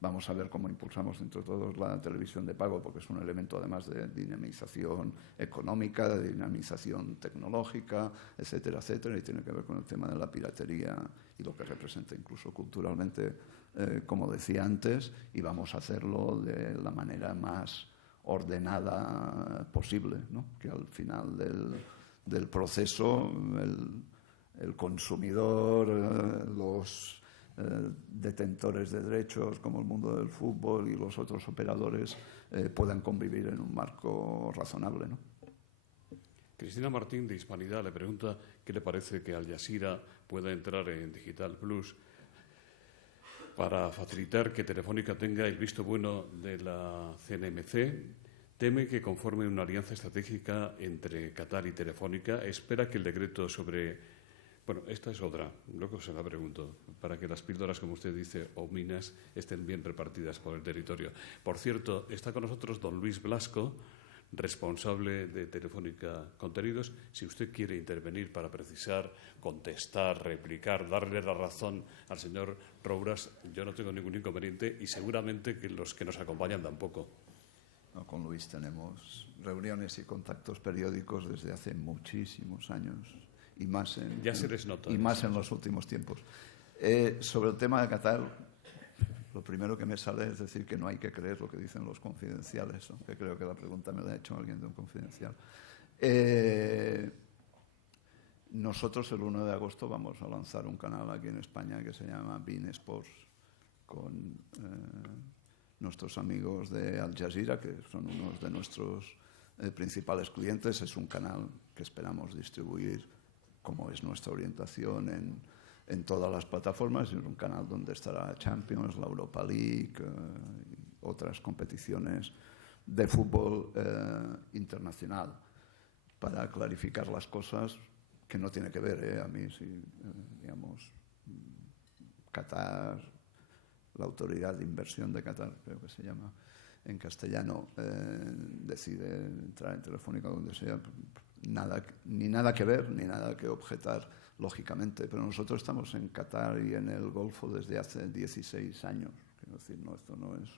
Vamos a ver cómo impulsamos entre todos la televisión de pago, porque es un elemento además de dinamización económica, de dinamización tecnológica, etcétera, etcétera, y tiene que ver con el tema de la piratería y lo que representa incluso culturalmente, como decía antes, y vamos a hacerlo de la manera más ordenada posible, ¿no? Que al final del proceso el consumidor, los detentores de derechos como el mundo del fútbol y los otros operadores puedan convivir en un marco razonable, ¿no? Cristina Martín, de Hispanidad, le pregunta qué le parece que Al Jazeera pueda entrar en Digital Plus para facilitar que Telefónica tenga el visto bueno de la CNMC. Teme que conforme una alianza estratégica entre Qatar y Telefónica. Espera que el decreto sobre... Bueno, esta es otra, luego se la pregunto, para que las píldoras, como usted dice, o minas, estén bien repartidas por el territorio. Por cierto, está con nosotros don Luis Blasco, responsable de Telefónica Contenidos. Si usted quiere intervenir para precisar, contestar, replicar, darle la razón al señor Rouras, yo no tengo ningún inconveniente y seguramente que los que nos acompañan tampoco. No, con Luis tenemos reuniones y contactos periódicos desde hace muchísimos años y más en, ya se les nota, y más en los últimos tiempos. Sobre el tema de Qatar, lo primero que me sale es decir que no hay que creer lo que dicen los confidenciales, aunque creo que la pregunta me la ha hecho alguien de un confidencial. Nosotros el 1 de agosto vamos a lanzar un canal aquí en España que se llama beIN Sports con nuestros amigos de Al Jazeera, que son unos de nuestros principales clientes. Es un canal que esperamos distribuir, como es nuestra orientación, en todas las plataformas. Es un canal donde estará Champions, la Europa League y otras competiciones de fútbol internacional. Para clarificar las cosas, que no tiene que ver, a mí, si, digamos, Qatar, la Autoridad de Inversión de Qatar, creo que se llama en castellano, decide entrar en Telefónica donde sea, ni nada que ver, ni nada que objetar, lógicamente. Pero nosotros estamos en Qatar y en el Golfo desde hace 16 años. Quiero decir, no, esto no es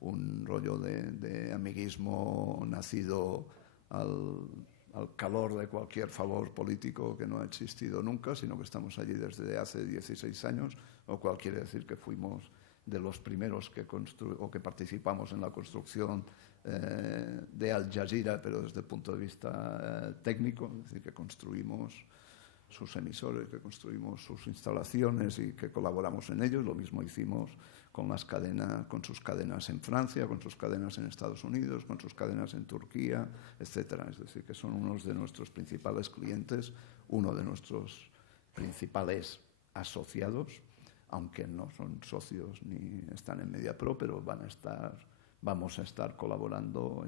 un rollo de amiguismo nacido al calor de cualquier favor político que no ha existido nunca, sino que estamos allí desde hace 16 años, lo cual quiere decir que fuimos de los primeros que participamos en la construcción de Al Jazeera, pero desde el punto de vista técnico, es decir, que construimos sus emisores, que construimos sus instalaciones y que colaboramos en ellos. Lo mismo hicimos con las cadenas, con sus cadenas en Francia, con sus cadenas en Estados Unidos, con sus cadenas en Turquía, etcétera. Es decir, que son unos de nuestros principales clientes, uno de nuestros principales asociados, aunque no son socios ni están en MediaPro, pero vamos a estar colaborando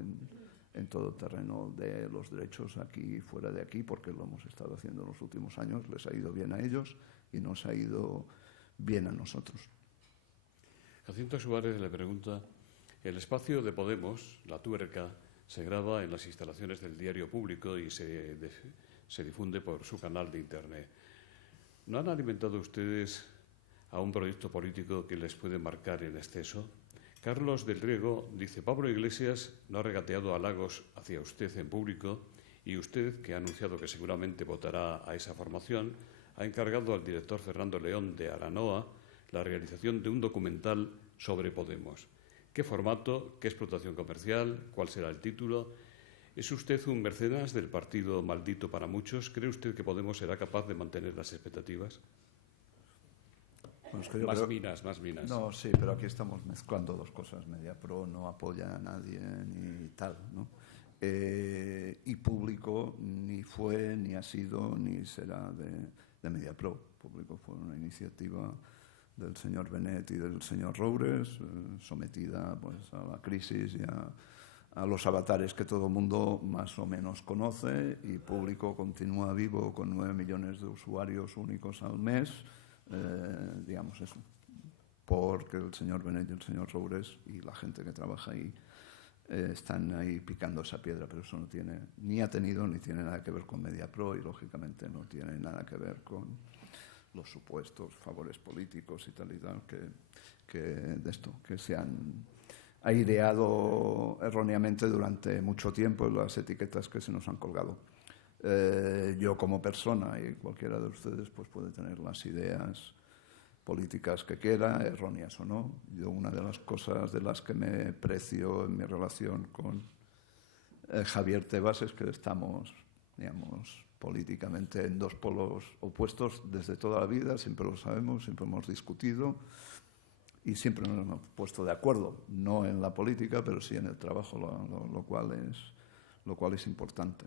en todo terreno de los derechos aquí y fuera de aquí, porque lo hemos estado haciendo en los últimos años. Les ha ido bien a ellos y nos ha ido bien a nosotros. Jacinto Suárez le pregunta: el espacio de Podemos, La Tuerca, se graba en las instalaciones del Diario Público y se difunde por su canal de Internet. ¿No han alimentado ustedes a un proyecto político que les puede marcar en exceso? Carlos del Riego dice: Pablo Iglesias no ha regateado halagos hacia usted en público y usted, que ha anunciado que seguramente votará a esa formación, ha encargado al director Fernando León de Aranoa la realización de un documental sobre Podemos. ¿Qué formato? ¿Qué explotación comercial? ¿Cuál será el título? ¿Es usted un mecenas del partido maldito para muchos? ¿Cree usted que Podemos será capaz de mantener las expectativas? Bueno, más minas. No, sí, pero aquí estamos mezclando dos cosas. MediaPro no apoya a nadie ni tal, ¿no? Y Público ni fue, ni ha sido, ni será de MediaPro. Público fue una iniciativa del señor Benet y del señor Roures, sometida pues a la crisis y a los avatares que todo el mundo más o menos conoce, y Público continúa vivo con 9 millones de usuarios únicos al mes, digamos eso, porque el señor Benet y el señor Roures y la gente que trabaja ahí están ahí picando esa piedra, pero eso no tiene, ni ha tenido ni tiene nada que ver con MediaPro, y lógicamente no tiene nada que ver con los supuestos favores políticos y tal que se han aireado erróneamente durante mucho tiempo en las etiquetas que se nos han colgado. Yo como persona, y cualquiera de ustedes pues puede tener las ideas políticas que quiera, erróneas o no. Yo, una de las cosas de las que me precio en mi relación con Javier Tebas es que estamos digamos, políticamente en dos polos opuestos desde toda la vida, siempre lo sabemos, siempre hemos discutido y siempre nos hemos puesto de acuerdo, no en la política, pero sí en el trabajo, lo cual es importante.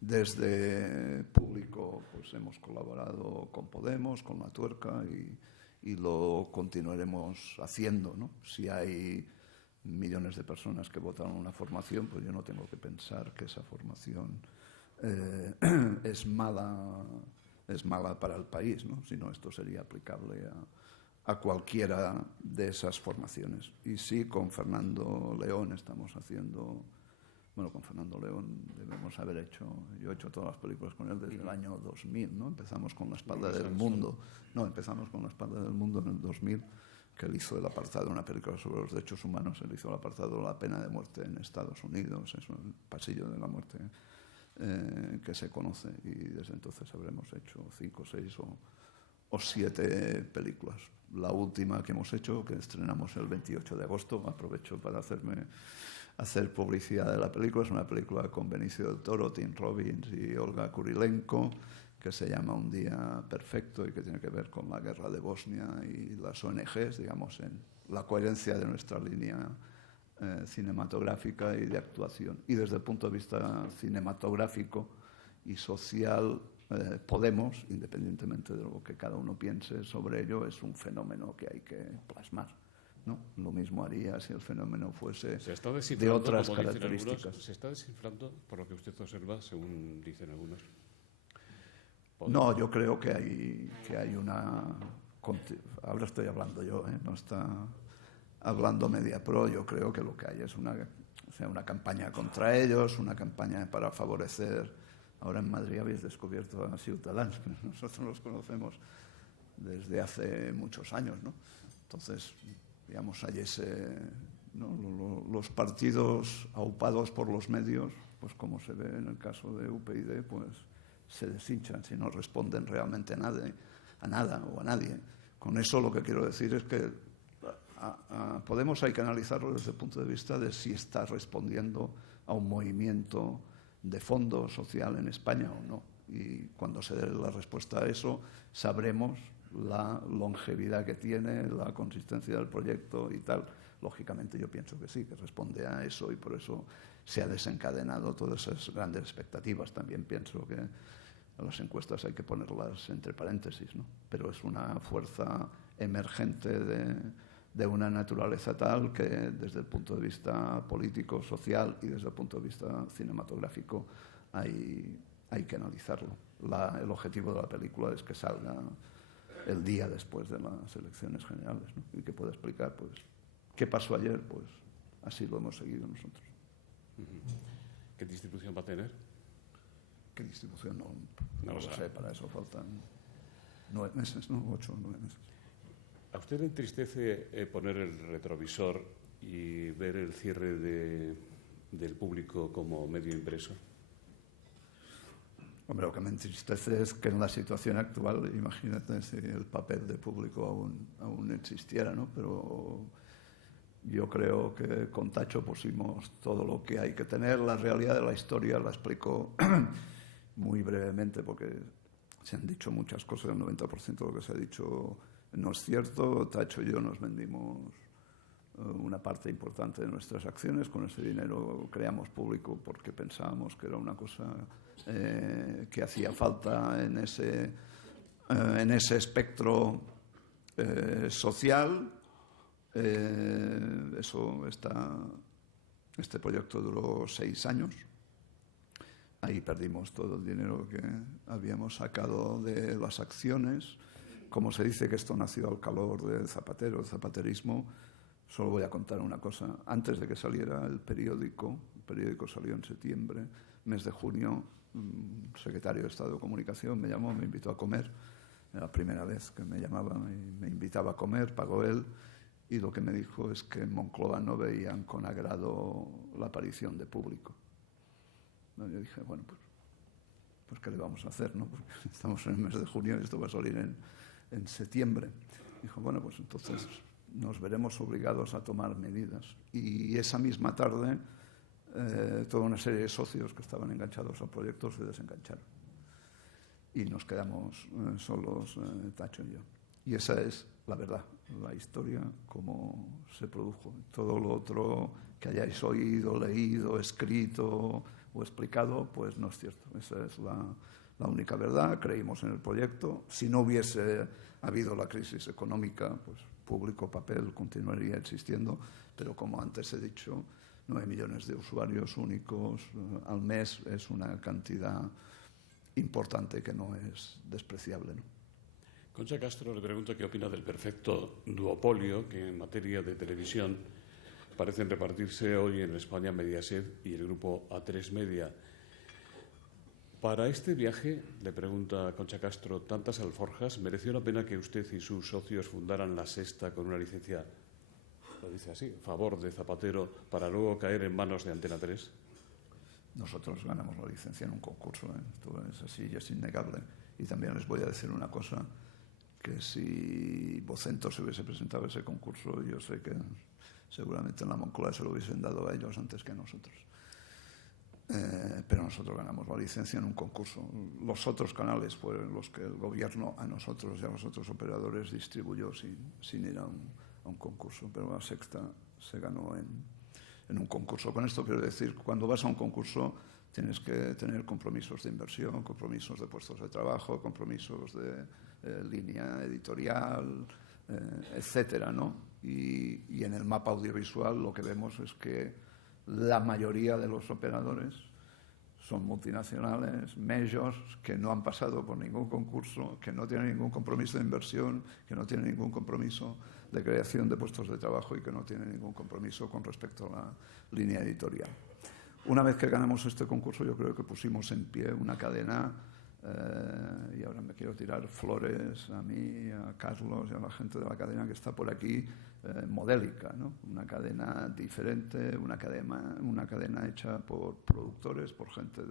Desde público pues hemos colaborado con Podemos, con La Tuerca y lo continuaremos haciendo, ¿no? Si hay millones de personas que votan una formación, pues yo no tengo que pensar que esa formación es mala para el país, ¿no? Sino esto sería aplicable a cualquiera de esas formaciones. Y sí, con Fernando León estamos haciendo... Bueno, con Fernando León debemos haber hecho... Yo he hecho todas las películas con él desde el año 2000, ¿no? Empezamos con La espalda del mundo. No, empezamos con La espalda del mundo en el 2000, que él hizo el apartado, una película sobre los derechos humanos, él hizo el apartado de la pena de muerte en Estados Unidos, es el pasillo de la muerte que se conoce, y desde entonces habremos hecho 5, 6 o 7 películas. La última que hemos hecho, que estrenamos el 28 de agosto, aprovecho para hacer publicidad de la película, es una película con Benicio del Toro, Tim Robbins y Olga Kurilenko, que se llama Un día perfecto y que tiene que ver con la guerra de Bosnia y las ONGs, digamos, en la coherencia de nuestra línea cinematográfica y de actuación. Y desde el punto de vista cinematográfico y social, Podemos, independientemente de lo que cada uno piense sobre ello, es un fenómeno que hay que plasmar, ¿no? Lo mismo haría si el fenómeno fuese de otras características. ¿Se está desinflando, por lo que usted observa, según dicen algunos? No, yo creo que hay una... Ahora estoy hablando yo, no está hablando Mediapro. Yo creo que lo que hay es una campaña contra ellos, una campaña para favorecer... Ahora en Madrid habéis descubierto a Ciutadans, pero nosotros los conocemos desde hace muchos años, ¿no? Entonces, digamos, hay ¿no? Los partidos aupados por los medios, pues como se ve en el caso de UPyD, pues se deshinchan si no responden realmente a nada o a nadie. Con eso lo que quiero decir es que a Podemos hay que analizarlo desde el punto de vista de si está respondiendo a un movimiento de fondo social en España o no. Y cuando se dé la respuesta a eso, sabremos la longevidad que tiene, la consistencia del proyecto y tal. Lógicamente yo pienso que sí, que responde a eso y por eso se ha desencadenado todas esas grandes expectativas. También pienso que las encuestas hay que ponerlas entre paréntesis, ¿no? Pero es una fuerza emergente de una naturaleza tal que desde el punto de vista político, social y desde el punto de vista cinematográfico hay que analizarlo. El objetivo de la película es que salga el día después de las elecciones generales, ¿no? Y que pueda explicar, pues, qué pasó ayer, pues así lo hemos seguido nosotros. ¿Qué distribución va a tener? ¿Qué distribución? No lo sé, para eso faltan 9 meses, ¿no? 8 o 9 meses. ¿A usted le entristece poner el retrovisor y ver el cierre del público como medio impreso? Hombre, lo que me entristece es que en la situación actual, imagínate si el papel de público aún existiera, ¿no? Pero yo creo que con Tacho pusimos todo lo que hay que tener. La realidad de la historia la explico muy brevemente porque se han dicho muchas cosas, el 90% de lo que se ha dicho no es cierto. Tacho y yo nos vendimos una parte importante de nuestras acciones. Con ese dinero creamos público porque pensábamos que era una cosa que hacía falta en ese espectro social. Este proyecto duró 6 años. Ahí perdimos todo el dinero que habíamos sacado de las acciones. Como se dice que esto nació al calor del Zapatero, el zapaterismo, solo voy a contar una cosa. Antes de que saliera el periódico salió en septiembre, mes de junio, un secretario de Estado de Comunicación me llamó, me invitó a comer. Era la primera vez que me llamaba y me invitaba a comer, pagó él. Y lo que me dijo es que en Moncloa no veían con agrado la aparición de público. Yo dije, bueno, pues ¿qué le vamos a hacer, no? Porque estamos en el mes de junio y esto va a salir en septiembre. Dijo, bueno, pues entonces nos veremos obligados a tomar medidas. Y esa misma tarde toda una serie de socios que estaban enganchados al proyecto se desengancharon. Y nos quedamos solos, Tacho y yo. Y esa es la verdad, la historia, cómo se produjo. Todo lo otro que hayáis oído, leído, escrito o explicado, pues no es cierto. Esa es la única verdad. Creímos en el proyecto. Si no hubiese habido la crisis económica, pues Público Papel continuaría existiendo, pero como antes he dicho, 9 millones de usuarios únicos al mes es una cantidad importante que no es despreciable, ¿no? Concha Castro le pregunta qué opina del perfecto duopolio que en materia de televisión parecen repartirse hoy en España Mediaset y el grupo A3 Media. Para este viaje, le pregunta Concha Castro, tantas alforjas, ¿mereció la pena que usted y sus socios fundaran La Sexta con una licencia, lo dice así, a favor de Zapatero, para luego caer en manos de Antena 3? Nosotros ganamos la licencia en un concurso, ¿eh? Esto es así y es innegable. Y también les voy a decir una cosa, que si Vocento se hubiese presentado a ese concurso, yo sé que seguramente en la Moncloa se lo hubiesen dado a ellos antes que a nosotros. Pero nosotros ganamos la licencia en un concurso. Los otros canales fueron los que el gobierno a nosotros y a los otros operadores distribuyó sin ir a un concurso. Pero La Sexta se ganó en un concurso. Con esto quiero decir, cuando vas a un concurso tienes que tener compromisos de inversión, compromisos de puestos de trabajo, compromisos de línea editorial, etcétera, ¿no? Y en el mapa audiovisual lo que vemos es que la mayoría de los operadores son multinacionales, majors, que no han pasado por ningún concurso, que no tienen ningún compromiso de inversión, que no tienen ningún compromiso de creación de puestos de trabajo y que no tienen ningún compromiso con respecto a la línea editorial. Una vez que ganamos este concurso, yo creo que pusimos en pie una cadena, y ahora me quiero tirar flores a mí, a Carlos y a la gente de la cadena que está por aquí, modélica, ¿no? Una cadena diferente, una cadena hecha por productores, por gente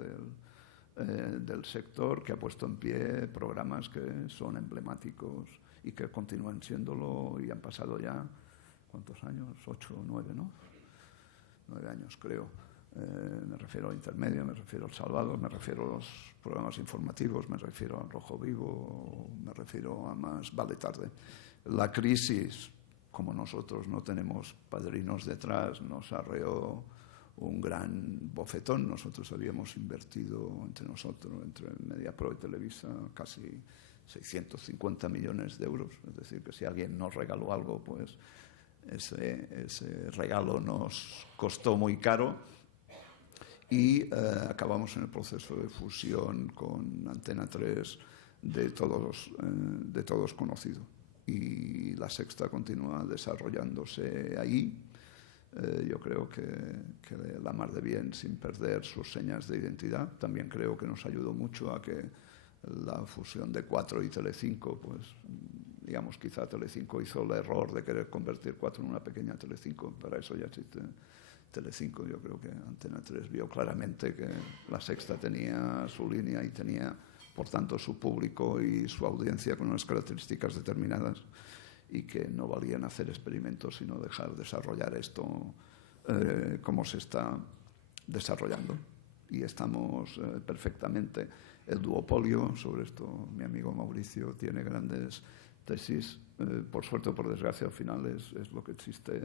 del sector, que ha puesto en pie programas que son emblemáticos y que continúan siéndolo, y han pasado ya, ¿cuántos años? 8 o 9, ¿no? 9 años, creo. Me refiero al Intermedio, me refiero al Salvador, me refiero a los programas informativos, me refiero al Rojo Vivo, me refiero a Más Vale Tarde. La crisis, como nosotros no tenemos padrinos detrás, nos arreó un gran bofetón. Nosotros habíamos invertido entre nosotros, entre Mediapro y Televisa, casi 650 millones de euros. Es decir, que si alguien nos regaló algo, pues ese regalo nos costó muy caro. Y acabamos en el proceso de fusión con Antena 3 de todos conocido. Y La Sexta continúa desarrollándose ahí. Yo creo que la mar de bien, sin perder sus señas de identidad. También creo que nos ayudó mucho a que la fusión de 4 y Telecinco, pues digamos, quizá Telecinco hizo el error de querer convertir 4 en una pequeña Telecinco. Para eso ya existe Telecinco. Yo creo que Antena 3 vio claramente que La Sexta tenía su línea y tenía, por tanto, su público y su audiencia con unas características determinadas, y que no valían hacer experimentos, sino dejar desarrollar esto como se está desarrollando. Y estamos perfectamente. El duopolio, sobre esto mi amigo Mauricio tiene grandes tesis, por suerte o por desgracia, al final es lo que existe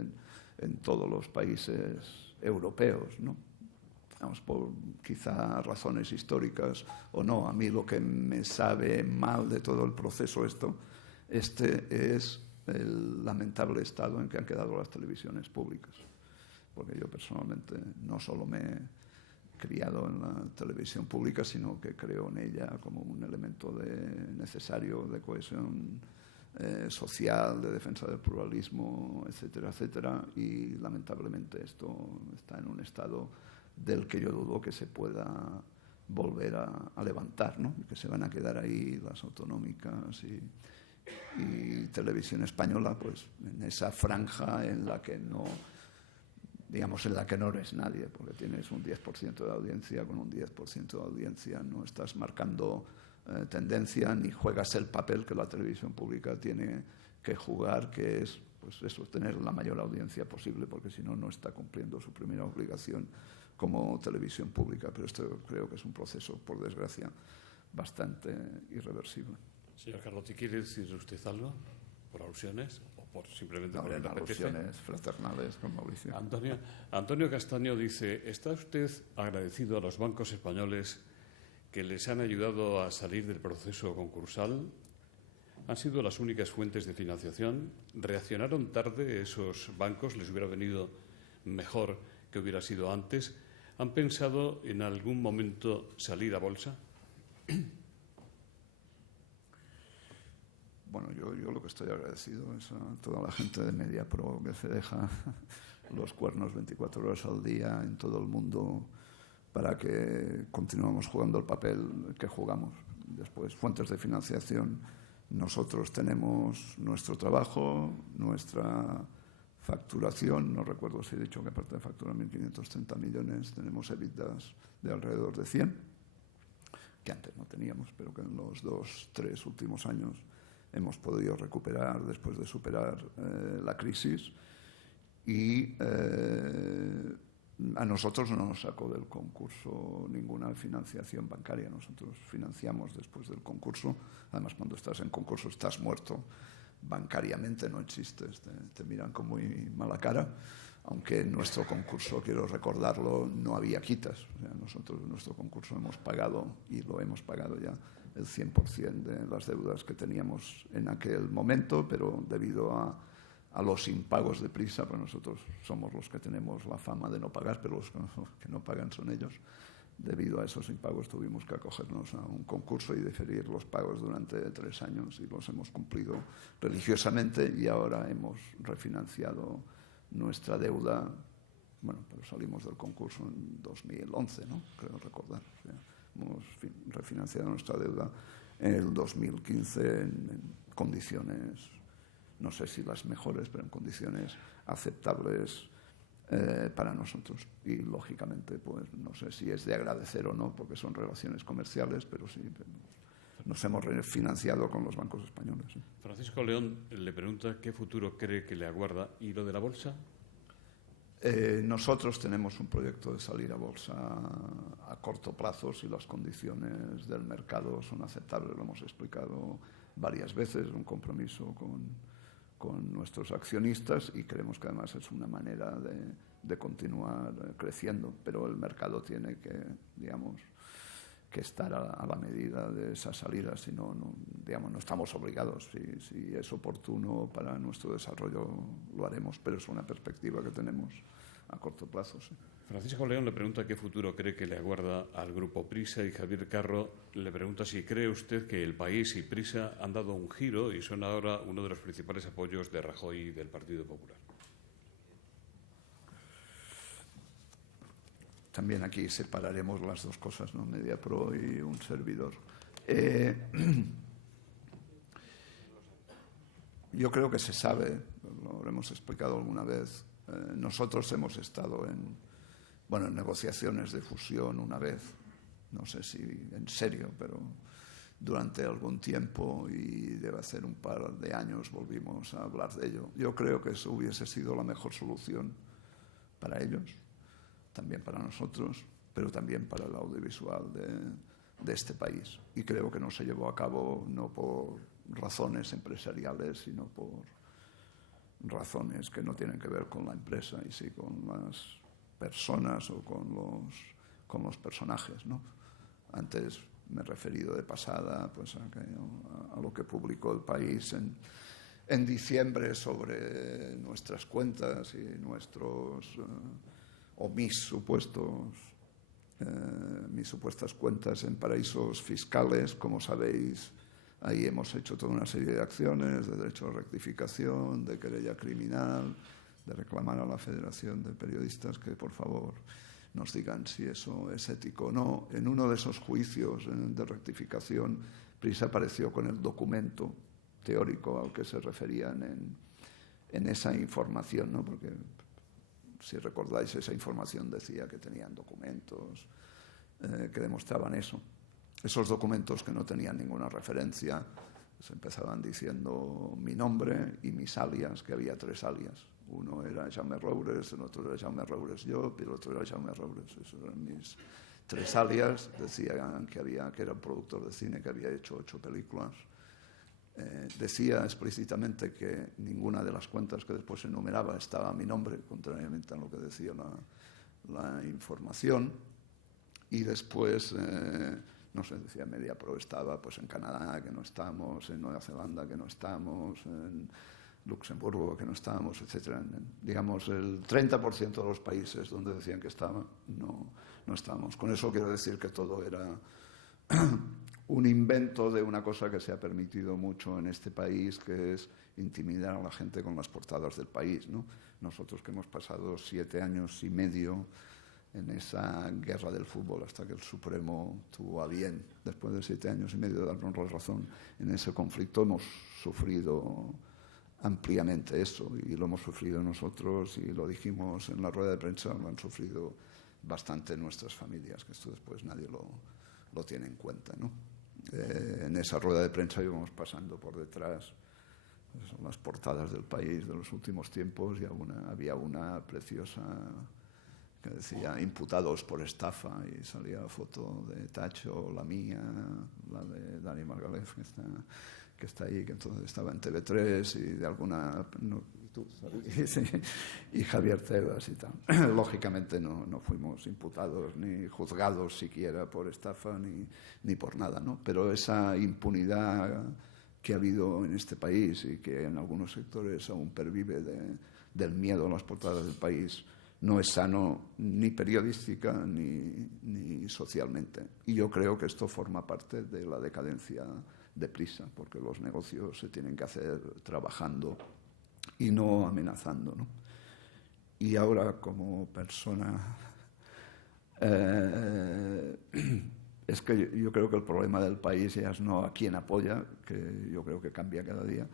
en todos los países europeos, ¿no? Vamos, por quizá razones históricas o no. A mí lo que me sabe mal de todo el proceso es el lamentable estado en que han quedado las televisiones públicas. Porque yo personalmente no solo me he criado en la televisión pública, sino que creo en ella como un elemento necesario de cohesión social, de defensa del pluralismo, etcétera, etcétera. Y lamentablemente esto está en un estado del que yo dudo que se pueda volver a levantar, ¿no? Que se van a quedar ahí las autonómicas y Televisión Española, pues en esa franja en la que no, digamos, en la que no eres nadie, porque tienes un 10% de audiencia. Con un 10% de audiencia no estás marcando tendencia, ni juegas el papel que la televisión pública tiene que jugar, que es, pues eso, tener la mayor audiencia posible, porque si no, no está cumpliendo su primera obligación como televisión pública, pero esto creo que es un proceso, por desgracia, bastante irreversible. Señor Carlotti, ¿quiere decir usted algo por alusiones o por simplemente No, por en le apetece? alusiones fraternales con Mauricio. Antonio Castaño dice, ¿está usted agradecido a los bancos españoles que les han ayudado a salir del proceso concursal? ¿Han sido las únicas fuentes de financiación? ¿Reaccionaron tarde esos bancos? ¿Les hubiera venido mejor que hubiera sido antes? ¿Han pensado en algún momento salir a bolsa? Bueno, yo lo que estoy agradecido es a toda la gente de MediaPro que se deja los cuernos 24 horas al día en todo el mundo para que continuemos jugando el papel que jugamos. Después, fuentes de financiación. Nosotros tenemos nuestro trabajo, nuestra facturación. No recuerdo si he dicho que aparte de facturar 1.530 millones, tenemos EBITDAs de alrededor de 100, que antes no teníamos, pero que en los 2-3 últimos años hemos podido recuperar después de superar la crisis. Y a nosotros no nos sacó del concurso ninguna financiación bancaria. Nosotros financiamos después del concurso. Además, cuando estás en concurso estás muerto. Bancariamente no existes. Te miran con muy mala cara. Aunque en nuestro concurso, quiero recordarlo, no había quitas. O sea, nosotros en nuestro concurso hemos pagado, y lo hemos pagado ya, el 100% de las deudas que teníamos en aquel momento, pero debido a los impagos de Prisa, pues nosotros somos los que tenemos la fama de no pagar, pero los que no pagan son ellos. Debido a esos impagos tuvimos que acogernos a un concurso y diferir los pagos durante 3 años, y los hemos cumplido religiosamente, y ahora hemos refinanciado nuestra deuda. Bueno, pero salimos del concurso en 2011, ¿no? Creo recordar. O sea, hemos refinanciado nuestra deuda en el 2015 en condiciones, no sé si las mejores, pero en condiciones aceptables para nosotros. Y, lógicamente, pues no sé si es de agradecer o no, porque son relaciones comerciales, pero sí, nos hemos refinanciado con los bancos españoles. Francisco León le pregunta qué futuro cree que le aguarda. ¿Y lo de la bolsa? Nosotros tenemos un proyecto de salir a bolsa a corto plazo si las condiciones del mercado son aceptables. Lo hemos explicado varias veces, un compromiso con nuestros accionistas, y creemos que además es una manera de continuar creciendo, pero el mercado tiene que, digamos, que estar a la medida de esa salida, si no, digamos, no estamos obligados. Si es oportuno para nuestro desarrollo, lo haremos, pero es una perspectiva que tenemos a corto plazo. Sí. Francisco León le pregunta qué futuro cree que le aguarda al Grupo Prisa, y Javier Carro le pregunta si cree usted que El País y Prisa han dado un giro y son ahora uno de los principales apoyos de Rajoy y del Partido Popular. También aquí separaremos las dos cosas, ¿no? MediaPro y un servidor. Yo creo que se sabe, lo habremos explicado alguna vez. Nosotros hemos estado en negociaciones de fusión una vez, no sé si en serio, pero durante algún tiempo, y debe hacer un par de años volvimos a hablar de ello. Yo creo que eso hubiese sido la mejor solución para ellos, también para nosotros, pero también para el audiovisual de este país. Y creo que no se llevó a cabo no por razones empresariales, sino por razones que no tienen que ver con la empresa, y sí con las personas o con los personajes, ¿no? Antes me he referido de pasada pues a lo que publicó El País en diciembre sobre nuestras cuentas y mis supuestas cuentas en paraísos fiscales. Como sabéis, ahí hemos hecho toda una serie de acciones de derecho a rectificación, de querella criminal, de reclamar a la Federación de Periodistas que, por favor, nos digan si eso es ético o no. En uno de esos juicios de rectificación, Prisa apareció con el documento teórico al que se referían en esa información, ¿no? Porque, si recordáis, esa información decía que tenían documentos que demostraban eso. Esos documentos, que no tenían ninguna referencia, pues empezaban diciendo mi nombre y mis alias, que había 3 alias. Uno era Jaume Roures, el otro era Jaume Roures Llop y el otro era Jaume Roures. Esos eran mis 3 alias. Decían que era un productor de cine que había hecho 8 películas. Decía explícitamente que ninguna de las cuentas que después enumeraba estaba a mi nombre, contrariamente a lo que decía la información. Y después, no sé, decía Mediapro estaba pues en Canadá, que no estamos, en Nueva Zelanda, que no estamos, en Luxemburgo, que no estábamos, etc. Digamos, el 30% de los países donde decían que estaban, no estábamos. Con eso quiero decir que todo era un invento de una cosa que se ha permitido mucho en este país, que es intimidar a la gente con las portadas del país, ¿no? Nosotros que hemos pasado 7 años y medio en esa guerra del fútbol hasta que el Supremo tuvo a bien, después de 7 años y medio, de darnos la razón en ese conflicto, hemos sufrido ampliamente eso, y lo hemos sufrido nosotros, y lo dijimos en la rueda de prensa, lo han sufrido bastante nuestras familias, que esto después nadie lo tiene en cuenta, ¿no? En esa rueda de prensa íbamos pasando por detrás pues, las portadas del país de los últimos tiempos, y había una preciosa que decía imputados por estafa, y salía la foto de Tacho, la mía, la de Dani Margalef, que está ahí, que entonces estaba en TV3, y de alguna... y Javier Tebas y tal. Lógicamente no fuimos imputados ni juzgados siquiera por estafa ni por nada, ¿no? Pero esa impunidad que ha habido en este país, y que en algunos sectores aún pervive del miedo a las portadas del país, no es sano ni periodística ni socialmente. Y yo creo que esto forma parte de la decadencia deprisa, porque los negocios se tienen que hacer trabajando y no amenazando, ¿no? Y ahora, como persona, es que yo creo que el problema del país ya es no a quién apoya, que yo creo que cambia cada día,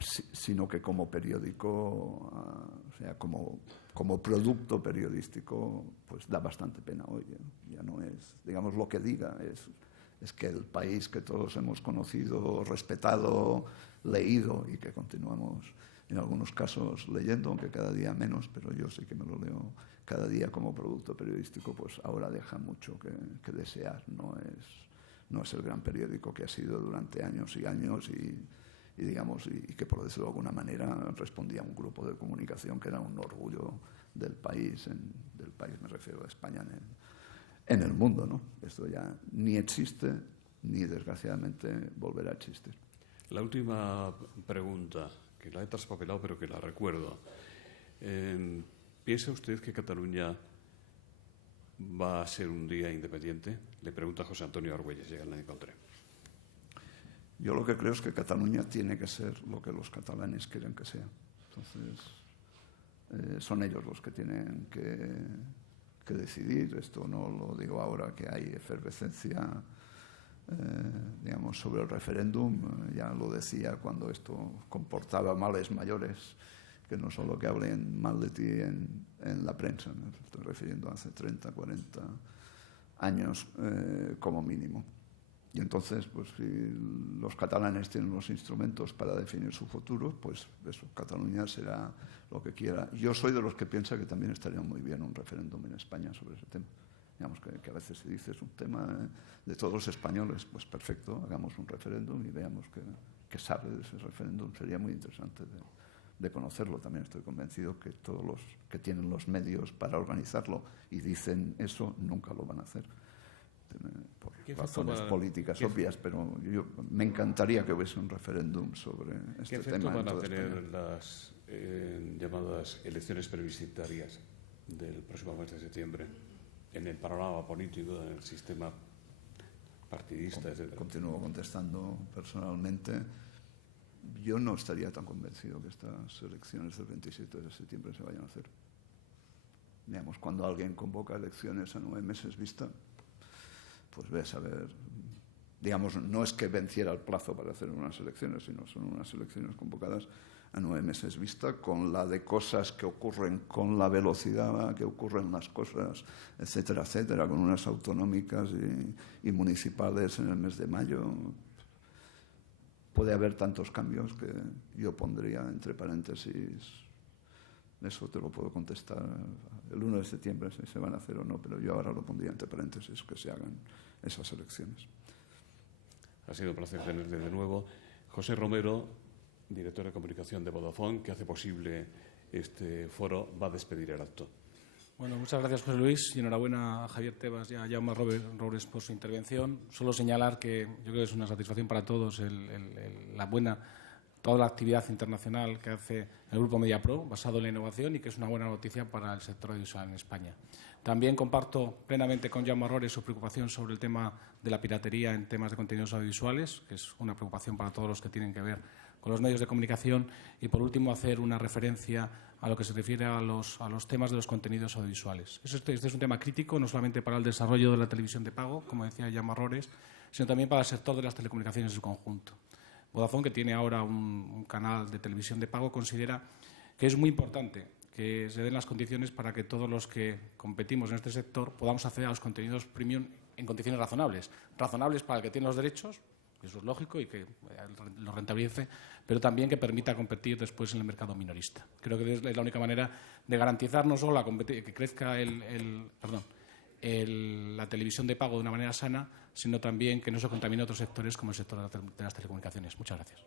sino que como periódico, o sea, como producto periodístico, pues da bastante pena hoy. Ya no es, digamos, lo que diga, es que el país que todos hemos conocido, respetado, leído, y que continuamos en algunos casos leyendo, aunque cada día menos, pero yo sí que me lo leo cada día como producto periodístico, pues ahora deja mucho que desear. No es el gran periódico que ha sido durante años y años, y digamos, y que por decirlo de alguna manera respondía a un grupo de comunicación que era un orgullo del país, me refiero a España, en el mundo, ¿no? Esto ya ni existe, ni desgraciadamente volverá a existir. La última pregunta, que la he traspapelado pero que la recuerdo. ¿Piensa usted que Cataluña va a ser un día independiente? Le pregunta José Antonio Argüelles, ya la encontré. Yo lo que creo es que Cataluña tiene que ser lo que los catalanes quieren que sea. Entonces, son ellos los que tienen que decidir. Esto no lo digo ahora que hay efervescencia, digamos, sobre el referéndum. Ya lo decía cuando esto comportaba males mayores, que no solo que hablen mal de ti en la prensa, me estoy refiriendo a hace 30, 40 años como mínimo. Y entonces, pues si los catalanes tienen los instrumentos para definir su futuro, pues eso, Cataluña será lo que quiera. Yo soy de los que piensa que también estaría muy bien un referéndum en España sobre ese tema. Digamos que a veces se dice es un tema de todos los españoles. Pues perfecto, hagamos un referéndum y veamos qué sale de ese referéndum. Sería muy interesante de conocerlo. También estoy convencido que todos los que tienen los medios para organizarlo y dicen eso nunca lo van a hacer. Por razones políticas obvias, pero me encantaría que hubiese un referéndum sobre este tema. ¿Qué efecto van a tener las llamadas elecciones plebiscitarias del próximo mes de septiembre en el panorama político, en el sistema partidista, etcétera? Continúo contestando personalmente. Yo no estaría tan convencido que estas elecciones del 27 de septiembre se vayan a hacer. Digamos, cuando alguien convoca elecciones a 9 meses vista, pues ves a ver, digamos, no es que venciera el plazo para hacer unas elecciones, sino son unas elecciones convocadas a 9 meses vista, con la de cosas que ocurren, con la velocidad que ocurren las cosas, etcétera, etcétera, con unas autonómicas y municipales en el mes de mayo. Puede haber tantos cambios que yo pondría entre paréntesis Eso te lo puedo contestar el 1 de septiembre, si se van a hacer o no, pero yo ahora lo pondría entre paréntesis, que se hagan esas elecciones. Ha sido un placer tenerle de nuevo. José Romero, director de comunicación de Vodafone, que hace posible este foro, va a despedir el acto. Bueno, muchas gracias, José Luis, y enhorabuena a Javier Tebas y a Jaume Roures por su intervención. Solo señalar que yo creo que es una satisfacción para todos toda la actividad internacional que hace el Grupo Mediapro, basado en la innovación, y que es una buena noticia para el sector audiovisual en España. También comparto plenamente con Jaume Roures su preocupación sobre el tema de la piratería en temas de contenidos audiovisuales, que es una preocupación para todos los que tienen que ver con los medios de comunicación. Y, por último, hacer una referencia a lo que se refiere a los temas de los contenidos audiovisuales. Este es un tema crítico, no solamente para el desarrollo de la televisión de pago, como decía Jaume Roures, sino también para el sector de las telecomunicaciones en su conjunto. Vodafone, que tiene ahora un canal de televisión de pago, considera que es muy importante que se den las condiciones para que todos los que competimos en este sector podamos acceder a los contenidos premium en condiciones razonables. Razonables para el que tiene los derechos, eso es lógico, y que lo rentabilice, pero también que permita competir después en el mercado minorista. Creo que es la única manera de garantizar no solo que crezca la televisión de pago de una manera sana, sino también que no se contamine otros sectores como el sector de las telecomunicaciones. Muchas gracias.